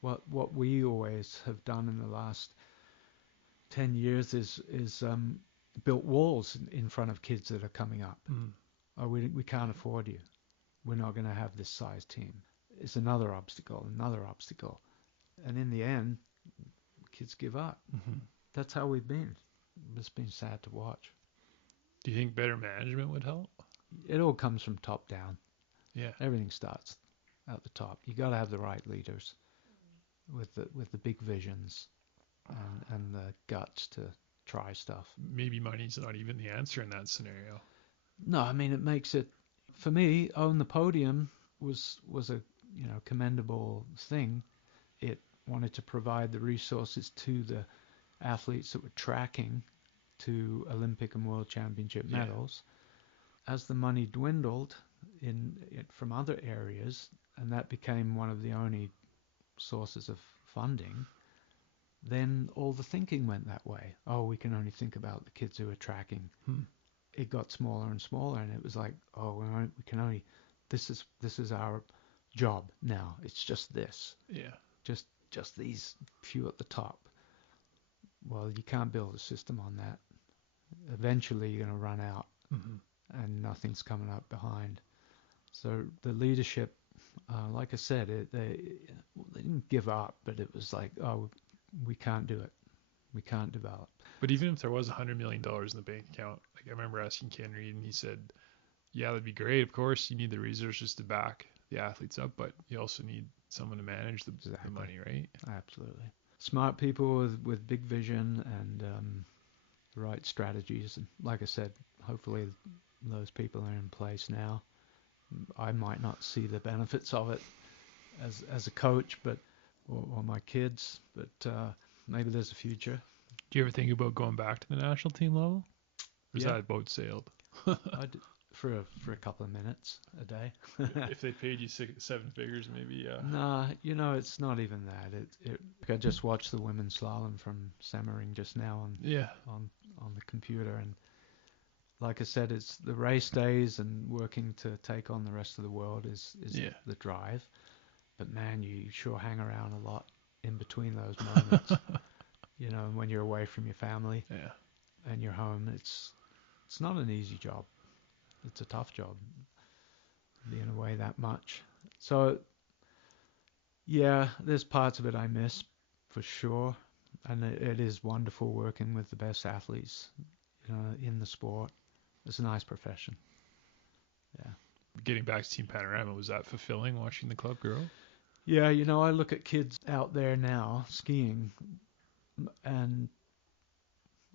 What we always have done in the last 10 years is built walls in front of kids that are coming up. Oh, we can't afford you. We're not going to have this size team. It's another obstacle. And in the end, kids give up. That's how we've been. It's been sad to watch. Do you think better management would help? It all comes from top down. Yeah. Everything starts at the top. You got to have the right leaders with the big visions and the guts to try stuff. Maybe money's not even the answer in that scenario. No, I mean, it makes it, for me, own the podium was a commendable thing. It wanted to provide the resources to the athletes that were tracking to Olympic and World Championship medals. As the money dwindled from other areas, and that became one of the only sources of funding, then all the thinking went that way. Oh, we can only think about the kids who are tracking. It got smaller and smaller, and it was like, oh, we can only, this is our job now. It's just this. Yeah. Just these few at the top. Well, you can't build a system on that. Eventually, you're going to run out, and nothing's coming up behind. So the leadership, like I said, they didn't give up, but it was like, oh, we can't do it. We can't develop. But even if there was $100 million in the bank account, like I remember asking Ken Reid, and he said, yeah, that'd be great. Of course, you need the resources to back the athletes up, but you also need someone to manage the money, right? Absolutely. Smart people with big vision and the right strategies. And like I said, hopefully those people are in place now. I might not see the benefits of it as a coach, but or my kids, but maybe there's a future. Do you ever think about going back to the national team level? Or is that boat sailed? I did, for a couple of minutes a day. If they paid you 7 figures, maybe. Nah, it's not even that. I just watched the women's slalom from Semmering just now on the computer, and like I said, it's the race days and working to take on the rest of the world is the drive. But man, you sure hang around a lot in between those moments. When you're away from your family and you're home, it's not an easy job. It's a tough job, being away that much. So, yeah, there's parts of it I miss, for sure. And it is wonderful working with the best athletes, in the sport. It's a nice profession. Yeah. Getting back to Team Panorama, was that fulfilling watching the club grow? Yeah, I look at kids out there now skiing, and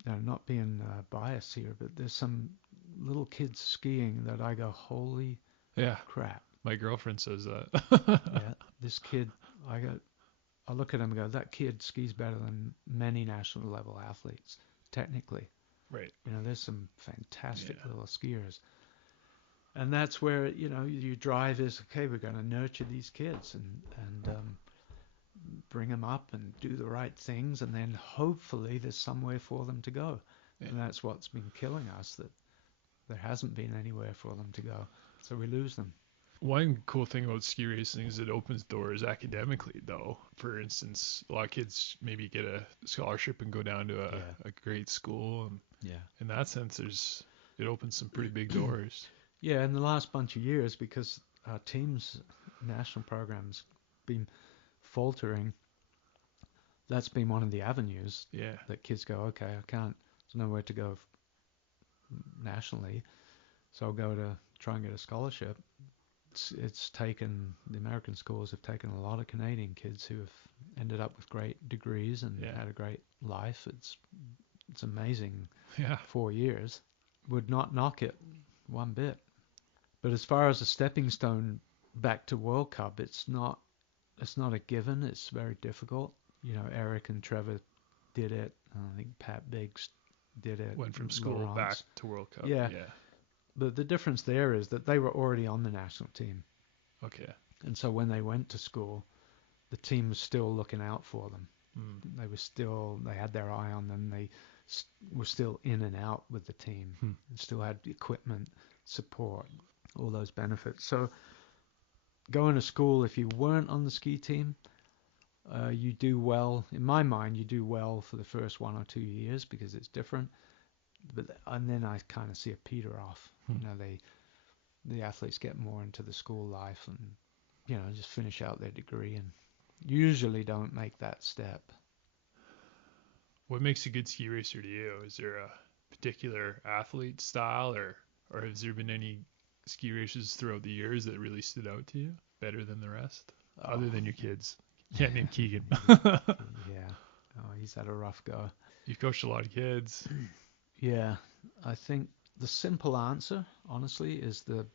not being biased here, but there's some little kids skiing that I go, holy crap. My girlfriend says that. Yeah, this kid, I look at him and go, that kid skis better than many national level athletes, technically. Right. There's some fantastic little skiers. And that's where, your drive is, okay, we're going to nurture these kids and bring them up and do the right things, and then hopefully there's somewhere for them to go. Yeah. And that's what's been killing us, that there hasn't been anywhere for them to go. So we lose them. One cool thing about ski racing is it opens doors academically, though. For instance, a lot of kids maybe get a scholarship and go down to a great school. And in that sense, it opens some pretty big doors. Yeah, in the last bunch of years, because our team's national program's been faltering, that's been one of the avenues that kids go, okay, there's nowhere to go nationally, so I'll go to try and get a scholarship. It's taken, the American schools have taken a lot of Canadian kids who have ended up with great degrees and had a great life. It's amazing. 4 years. Would not knock it one bit. But as far as a stepping stone back to World Cup, it's not a given. It's very difficult. Eric and Trevor did it. I think Pat Biggs did it. Went from school Laurence. Back to World Cup. Yeah. But the difference there is that they were already on the national team. Okay. And so when they went to school, the team was still looking out for them. They had their eye on them. They were still in and out with the team. Still had equipment, support, all those benefits. So going to school, if you weren't on the ski team, you do well. In my mind, you do well for the first 1 or 2 years because it's different. And then I kind of see a peter off. The athletes get more into the school life and just finish out their degree and usually don't make that step. What makes a good ski racer to you? Is there a particular athlete style, or has there been any ski racers throughout the years that really stood out to you better than the rest, other than your kids? Can't name Keegan. Yeah. Oh, he's had a rough go. You've coached a lot of kids. Yeah. I think the simple answer, honestly, is the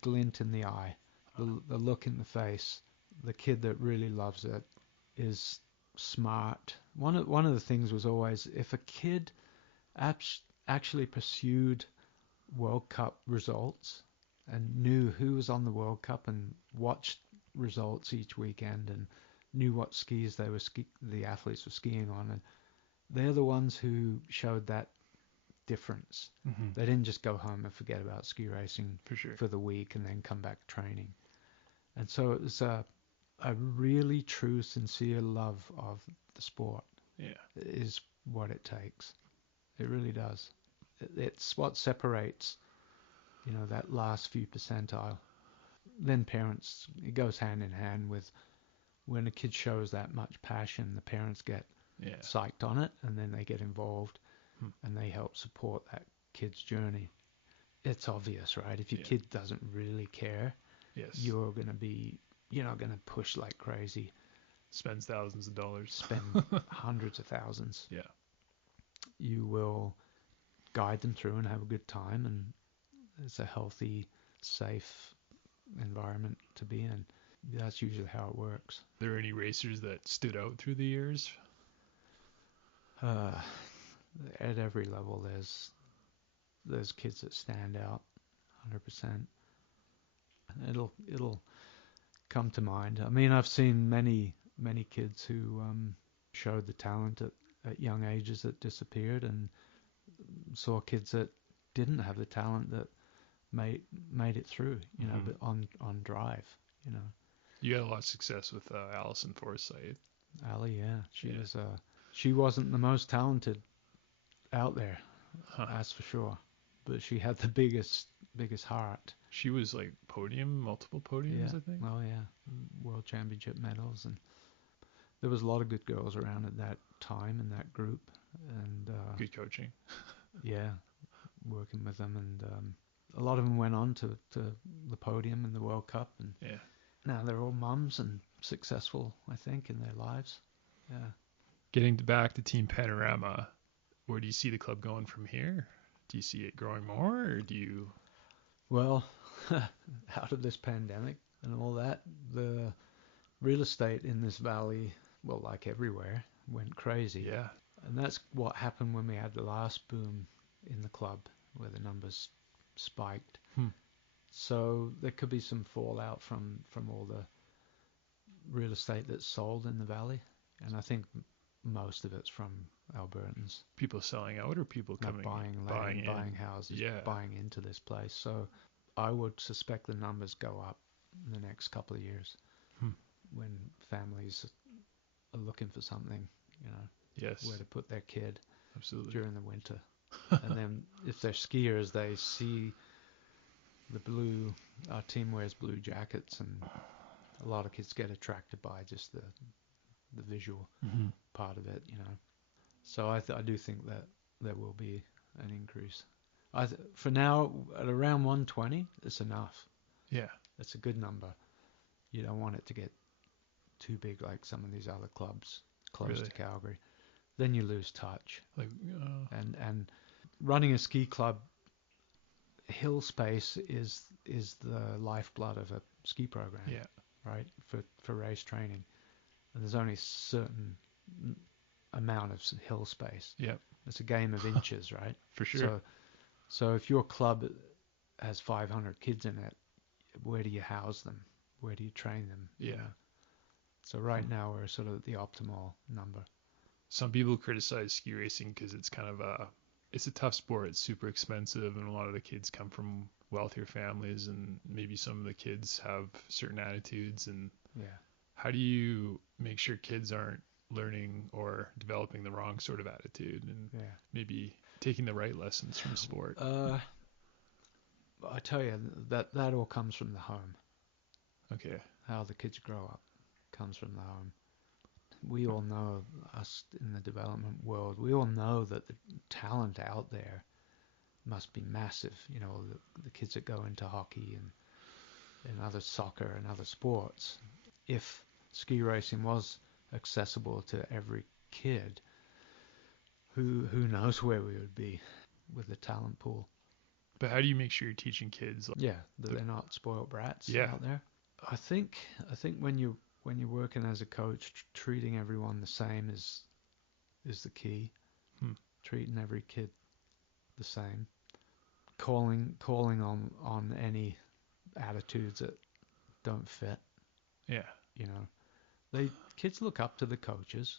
glint in the eye, the look in the face. The kid that really loves it is smart. One of the things was always, if a kid actually pursued World Cup results and knew who was on the World Cup and watched results each weekend and knew what skis the athletes were skiing on, and they're the ones who showed that difference. They didn't just go home and forget about ski racing for the week and then come back training. And so it was a really true, sincere love of the sport. Is what it takes. It really does. It's what separates, that last few percentile. Then parents, it goes hand in hand with when a kid shows that much passion, the parents get psyched on it, and then they get involved and they help support that kid's journey. It's obvious, right? If your kid doesn't really care, Yes. You're not going to push like crazy. Spends thousands of dollars. Spend hundreds of thousands. Yeah. You will guide them through and have a good time, and it's a healthy, safe environment to be in. That's usually how it works. Are there any racers that stood out through the years? At every level, there's kids that stand out, 100%. It'll come to mind. I mean, I've seen many kids who showed the talent at young ages that disappeared, and saw kids that didn't have the talent that made it through, but on drive, You had a lot of success with Alison Forsyth. Ali, yeah, she wasn't the most talented out there, that's for sure, but she had the biggest heart. She was like multiple podiums, I think. Oh yeah, world championship medals, and there was a lot of good girls around at that time in that group, and good coaching. Yeah, working with them, and a lot of them went on to the podium in the World Cup, and now they're all mums and successful, I think, in their lives. Yeah. Getting back to Team Panorama, where do you see the club going from here? Do you see it growing more, or do you? Well, out of this pandemic and all that, the real estate in this valley, well, like everywhere, went crazy. Yeah. And that's what happened when we had the last boom in the club, where the numbers spiked. So there could be some fallout from all the real estate that's sold in the valley, and I think most of it's from Albertans. People selling out, or people coming buying houses, buying into this place. So I would suspect the numbers go up in the next couple of years when families are looking for something, Yes. where to put their kid. Absolutely. During the winter. And then if they're skiers, they see the blue, our team wears blue jackets, and a lot of kids get attracted by just the visual part of it, So I do think that there will be an increase. For now, at around 120, it's enough. Yeah. It's a good number. You don't want it to get too big like some of these other clubs close to Calgary. Then you lose touch. And running a ski club, hill space is the lifeblood of a ski program. Yeah. Right, for race training, and there's only a certain amount of hill space. Yeah. It's a game of inches, right? For sure. So if your club has 500 kids in it, where do you house them? Where do you train them? Yeah. So right now we're sort of at the optimal number. Some people criticize ski racing because it's kind of it's a tough sport. It's super expensive, and a lot of the kids come from wealthier families, and maybe some of the kids have certain attitudes. And how do you make sure kids aren't learning or developing the wrong sort of attitude, and maybe taking the right lessons from sport? I tell you, that all comes from the home. Okay. How the kids grow up comes from the home. We all know, us in the development world, we all know that the talent out there must be massive. The kids that go into hockey and other soccer and other sports. If ski racing was accessible to every kid, who knows where we would be with the talent pool. But how do you make sure you're teaching kids? That they're not spoiled brats out there. I think when you're working as a coach, treating everyone the same is the key. Treating every kid the same. Calling on any attitudes that don't fit. Yeah. Kids look up to the coaches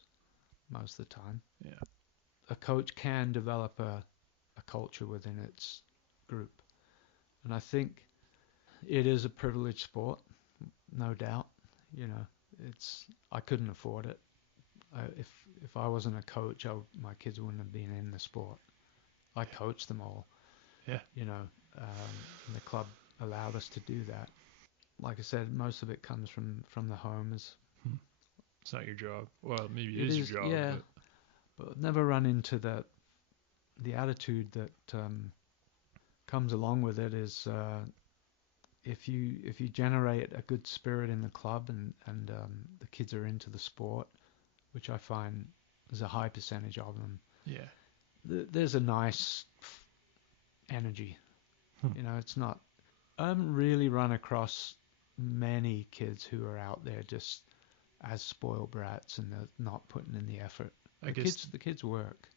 most of the time. Yeah. A coach can develop a culture within its group. And I think it is a privileged sport, no doubt. I couldn't afford it. If I wasn't a coach, my kids wouldn't have been in the sport. I coached them all. Yeah. And the club allowed us to do that. Like I said, most of it comes from the homes. It's not your job. Well, maybe it is your job. Yeah. But never run into the attitude that comes along with it is if you generate a good spirit in the club and the kids are into the sport, which I find there's a high percentage of them. Yeah. There's a nice energy. It's not. I haven't really run across many kids who are out there just as spoiled brats and they're not putting in the effort. The kids work.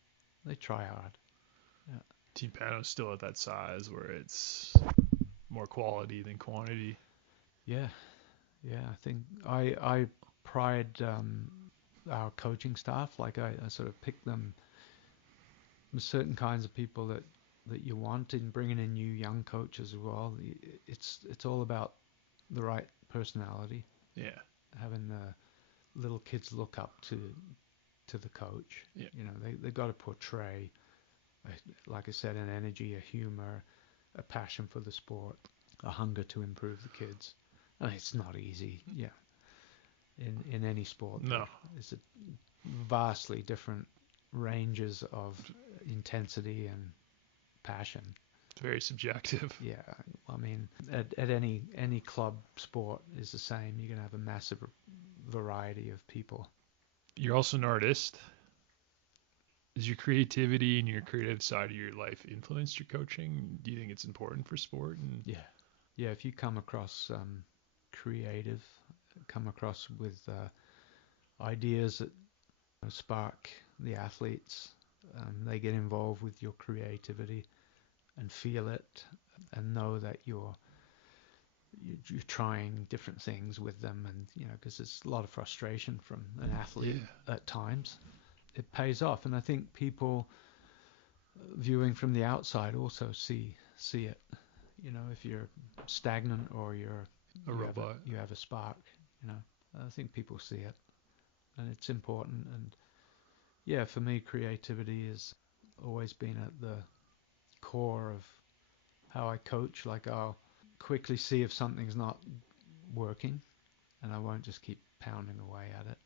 They try hard. Yeah. Team Pano's still at that size where it's more quality than quantity. Yeah. I think I pride our coaching staff. Like I sort of pick them certain kinds of people that you want in bringing in new young coaches as well. It's all about the right personality. Yeah. Having the little kids look up to the coach. Yeah. They got to portray, like I said, an energy, a humor, a passion for the sport, a hunger to improve the kids. I mean, it's not easy. Yeah. In any sport. No. It's a vastly different ranges of intensity and passion. It's very subjective. Yeah, I mean, at any club sport is the same. You're gonna have a massive variety of people. You're also an artist. Is your creativity and your creative side of your life influenced your coaching? Do you think it's important for sport? Yeah. If you come across creative, come across with ideas that spark the athletes, they get involved with your creativity and feel it and know that you're trying different things with them, and because there's a lot of frustration from an athlete at times. It pays off, and I think people viewing from the outside also see it. If you're stagnant or you're a robot, you have a spark. I think people see it, and it's important. And yeah, for me, creativity has always been at the core of how I coach. Like, I'll quickly see if something's not working, and I won't just keep pounding away at it.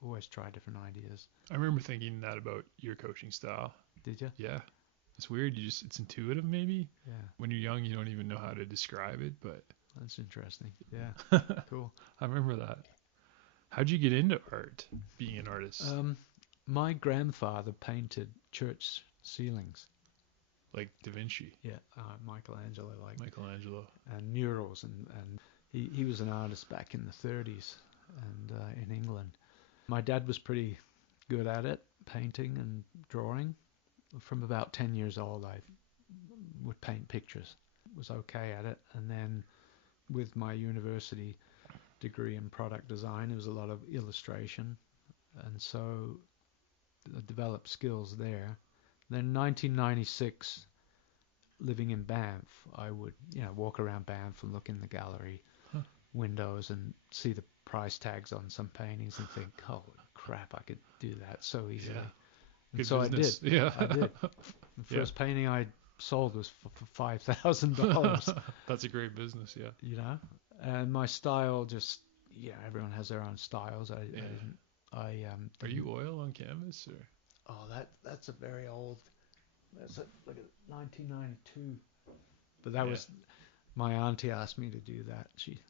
Always try different ideas. I remember thinking that about your coaching style. Did you? Yeah. It's weird. It's intuitive maybe. Yeah. When you're young, you don't even know how to describe it, but that's interesting. Yeah. Cool. I remember that. How'd you get into art, being an artist? My grandfather painted church ceilings. Like Da Vinci. Yeah, Michelangelo. And murals, and he was an artist back in the 30s and in England. My dad was pretty good at it, painting and drawing. From about 10 years old, I would paint pictures. Was okay at it, and then with my university degree in product design, there was a lot of illustration, and so I developed skills there. Then 1996, living in Banff, I would walk around Banff and look in the gallery windows and see the price tags on some paintings and think, holy crap, I could do that so easily. Yeah. And so business. I did. Yeah. I did. The first painting I sold was for $5,000. That's a great business, yeah. And my style just, everyone has their own styles. Are you oil on canvas or? Oh, that's a very old. Look at 1992. But that was my auntie asked me to do that. She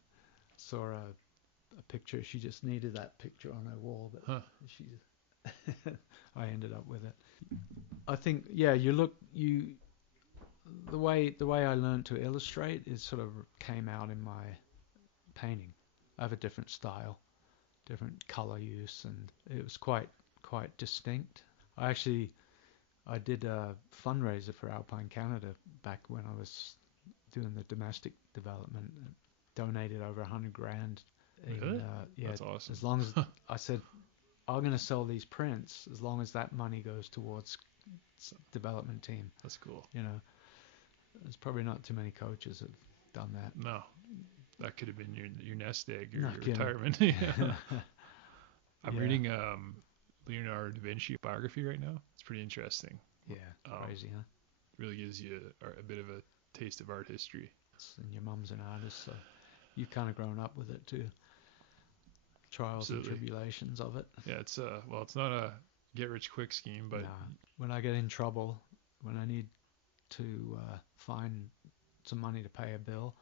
saw a picture. She just needed that picture on her wall, but I ended up with it. I think the way I learned to illustrate is sort of came out in my painting. I have a different style, different color use, and it was quite distinct. I did a fundraiser for Alpine Canada back when I was doing the domestic development. Donated over $100,000. Really? That's awesome. As long as I said, I'm going to sell these prints, as long as that money goes towards development team. That's cool. There's probably not too many coaches that have done that. No, that could have been your nest egg or your retirement. I'm reading Leonardo da Vinci biography right now. It's pretty interesting. Yeah, crazy, huh? Really gives you a bit of a taste of art history. And your mum's an artist, so you've kind of grown up with it too. Trials and tribulations of it. Yeah, it's not a get rich quick scheme, but when I get in trouble, when I need to find some money to pay a bill.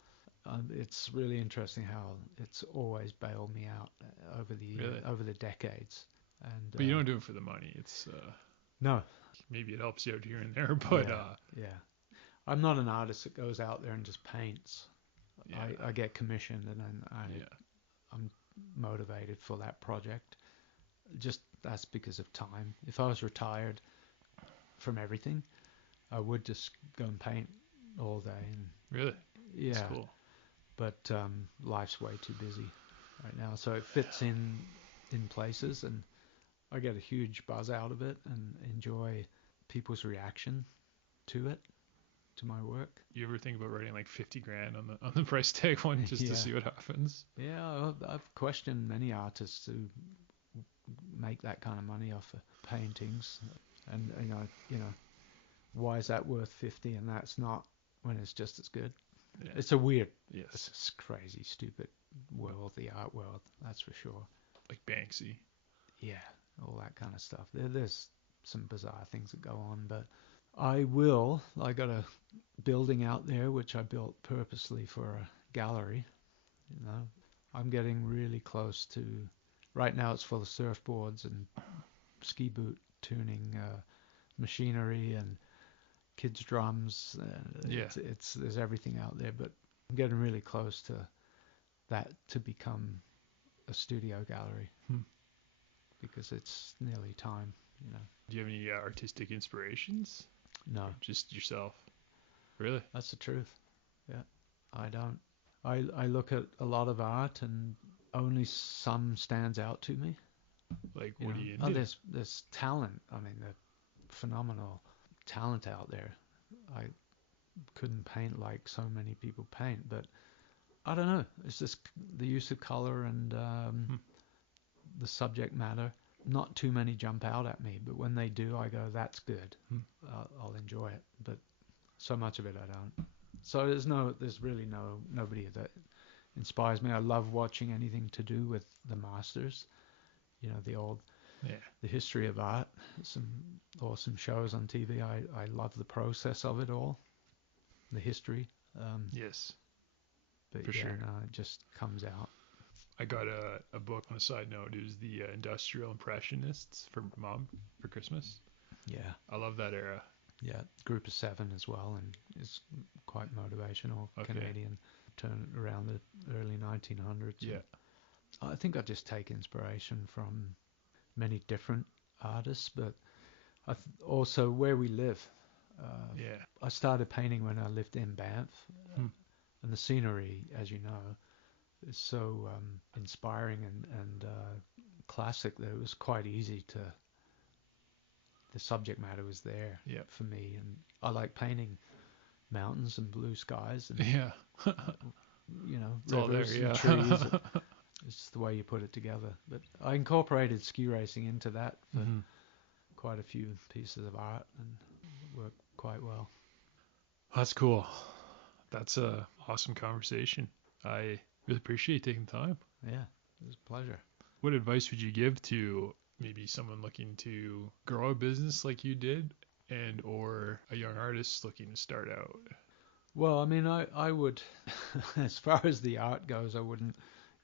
It's really interesting how it's always bailed me out over the decades. And But you don't do it for the money. It's no, maybe it helps you out here and there, but yeah. I'm not an artist that goes out there and just paints. yeah. I get commissioned, and then Yeah. I'm motivated for that project. Just that's because of time. If I was retired from everything, I would just go and paint all day. And Really? yeah, That's cool. but life's way too busy right now. So it fits in places, and I get a huge buzz out of it and enjoy people's reaction to it, to my work. You ever think about writing like 50 grand on the price tag one just to see what happens? Yeah, I've questioned many artists who make that kind of money off of paintings, and you know, why is that worth 50 and that's not when it's just as good? Yeah. It's a weird, Yes. it's a crazy, stupid world, the art world, that's for sure. Like Banksy. Yeah, all that kind of stuff. There's some bizarre things that go on, but I got a building out there which I built purposely for a gallery. You know, I'm getting really close to. Right now, it's full of surfboards and ski boot tuning machinery and kids' drums. There's everything out there, but I'm getting really close to that to become a studio gallery because it's nearly time. You know. Do you have any artistic inspirations? No. Just yourself? Really? That's the truth. Yeah, I don't. I look at a lot of art and only some stands out to me. Like, what do you into? Oh, there's talent. I mean, the phenomenal talent out there. I couldn't paint like so many people paint, but I don't know. It's just the use of color and the subject matter. Not too many jump out at me, but when they do, I go, that's good. I'll enjoy it. But so much of it I don't. So there's really nobody that inspires me. I love watching anything to do with the masters. You know, the history of art. Some awesome shows on TV. I love the process of it all, the history. Yes, but for sure. No, it just comes out. I got a book on a side note. It was the Industrial Impressionists for Mom for Christmas. Yeah, I love that era. Yeah, Group of Seven as well, and it's quite motivational. Okay. Canadian, turn around the early 1900s. Yeah, I think I just take inspiration from many different artists, but also where we live. I started painting when I lived in Banff, and the scenery, as you know, is so inspiring and classic that it was quite easy to. The subject matter was there for me, and I like painting mountains and blue skies and you know, it's rivers all there, and trees. It's just the way you put it together. But I incorporated ski racing into that for quite a few pieces of art, and it worked quite well. That's cool. That's a awesome conversation. I really appreciate you taking the time. Yeah, it was a pleasure. What advice would you give to maybe someone looking to grow a business like you did, and or a young artist looking to start out? Well, I mean, I would, as far as the art goes, I wouldn't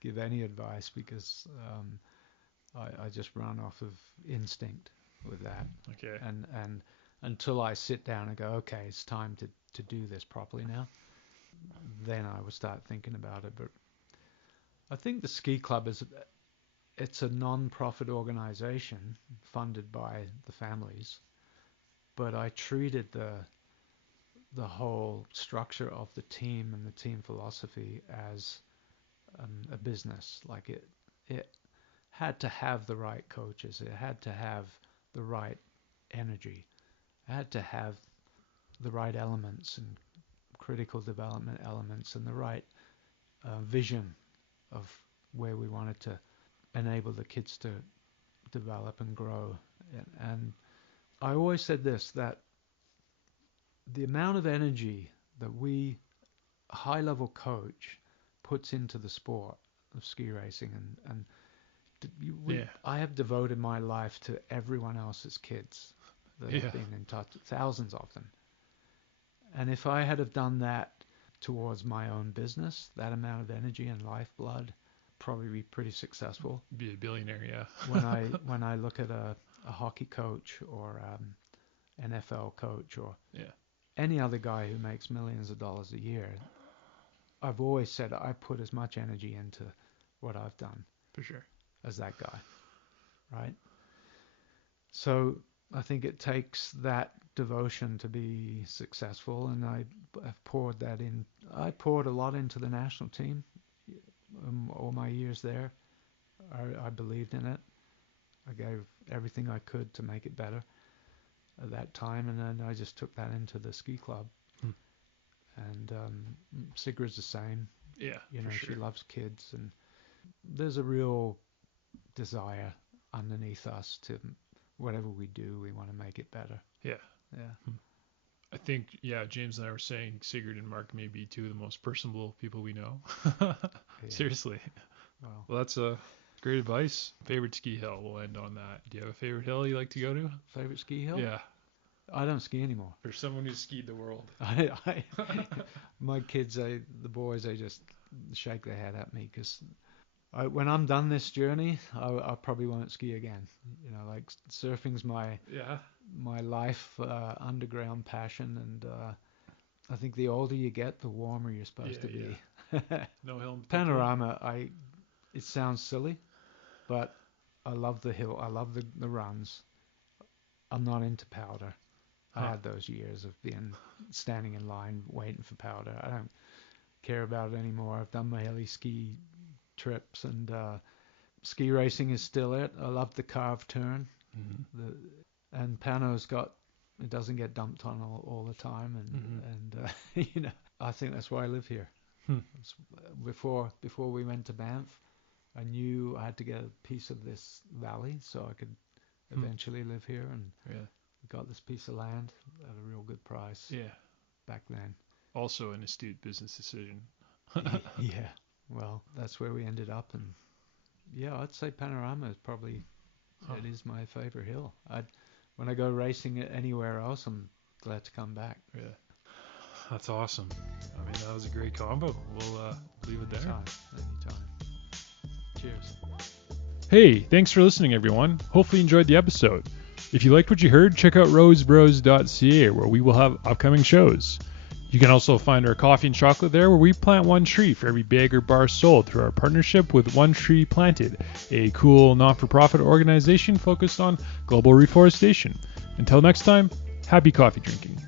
give any advice because I just run off of instinct with that. Okay. And until I sit down and go, okay, it's time to do this properly now, then I would start thinking about it. But I think the ski club it's a non-profit organization funded by the families, but I treated the whole structure of the team and the team philosophy as a business. Like it had to have the right coaches, it had to have the right energy, it had to have the right elements and critical development elements and the right vision of where we wanted to enable the kids to develop and grow. And I always said this, that the amount of energy that a high-level coach puts into the sport of ski racing, and I have devoted my life to everyone else's kids that have been in touch, thousands of them. And if I had have done that towards my own business, that amount of energy and lifeblood, probably be pretty successful. Be a billionaire, yeah. when I look at a hockey coach or NFL coach or any other guy who makes millions of dollars a year, I've always said I put as much energy into what I've done For sure. as that guy, right? So I think it takes that devotion to be successful, and I've poured that in. I poured a lot into the national team all my years there. I believed in it. I gave everything I could to make it better at that time, and then I just took that into the ski club. And Sigrid's the same. Yeah, you know, for sure. She loves kids, and there's a real desire underneath us to whatever we do, we want to make it better. Yeah. Yeah. I think, James and I were saying Sigrid and Mark may be two of the most personable people we know. Seriously. Well, that's great advice. Favorite ski hill, we'll end on that. Do you have a favorite hill you like to go to? Favorite ski hill? Yeah. I don't ski anymore. For someone who's skied the world. My kids, the boys, they just shake their head at me because when I'm done this journey, I probably won't ski again. You know, like surfing's my life, underground passion, and I think the older you get, the warmer you're supposed to be. No helm. Panorama, it sounds silly, but I love the hill. I love the runs. I'm not into powder. I had those years of standing in line waiting for powder. I don't care about it anymore. I've done my heli ski trips, and ski racing is still it. I love the carved turn. And Pano's it doesn't get dumped on all the time, and you know, I think that's why I live here. Before we went to Banff, I knew I had to get a piece of this valley so I could eventually live here, and got this piece of land at a real good price. Back then. Also an astute business decision. Yeah. Well, that's where we ended up, and I'd say Panorama is probably it is my favorite hill. When I go racing it anywhere else, I'm glad to come back. Yeah. That's awesome. I mean, that was a great combo. We'll leave it there. Anytime. Cheers. Hey, thanks for listening, everyone. Hopefully you enjoyed the episode. If you liked what you heard, check out rosebros.ca, where we will have upcoming shows. You can also find our coffee and chocolate there, where we plant one tree for every bag or bar sold through our partnership with One Tree Planted, a cool not-for-profit organization focused on global reforestation. Until next time, happy coffee drinking.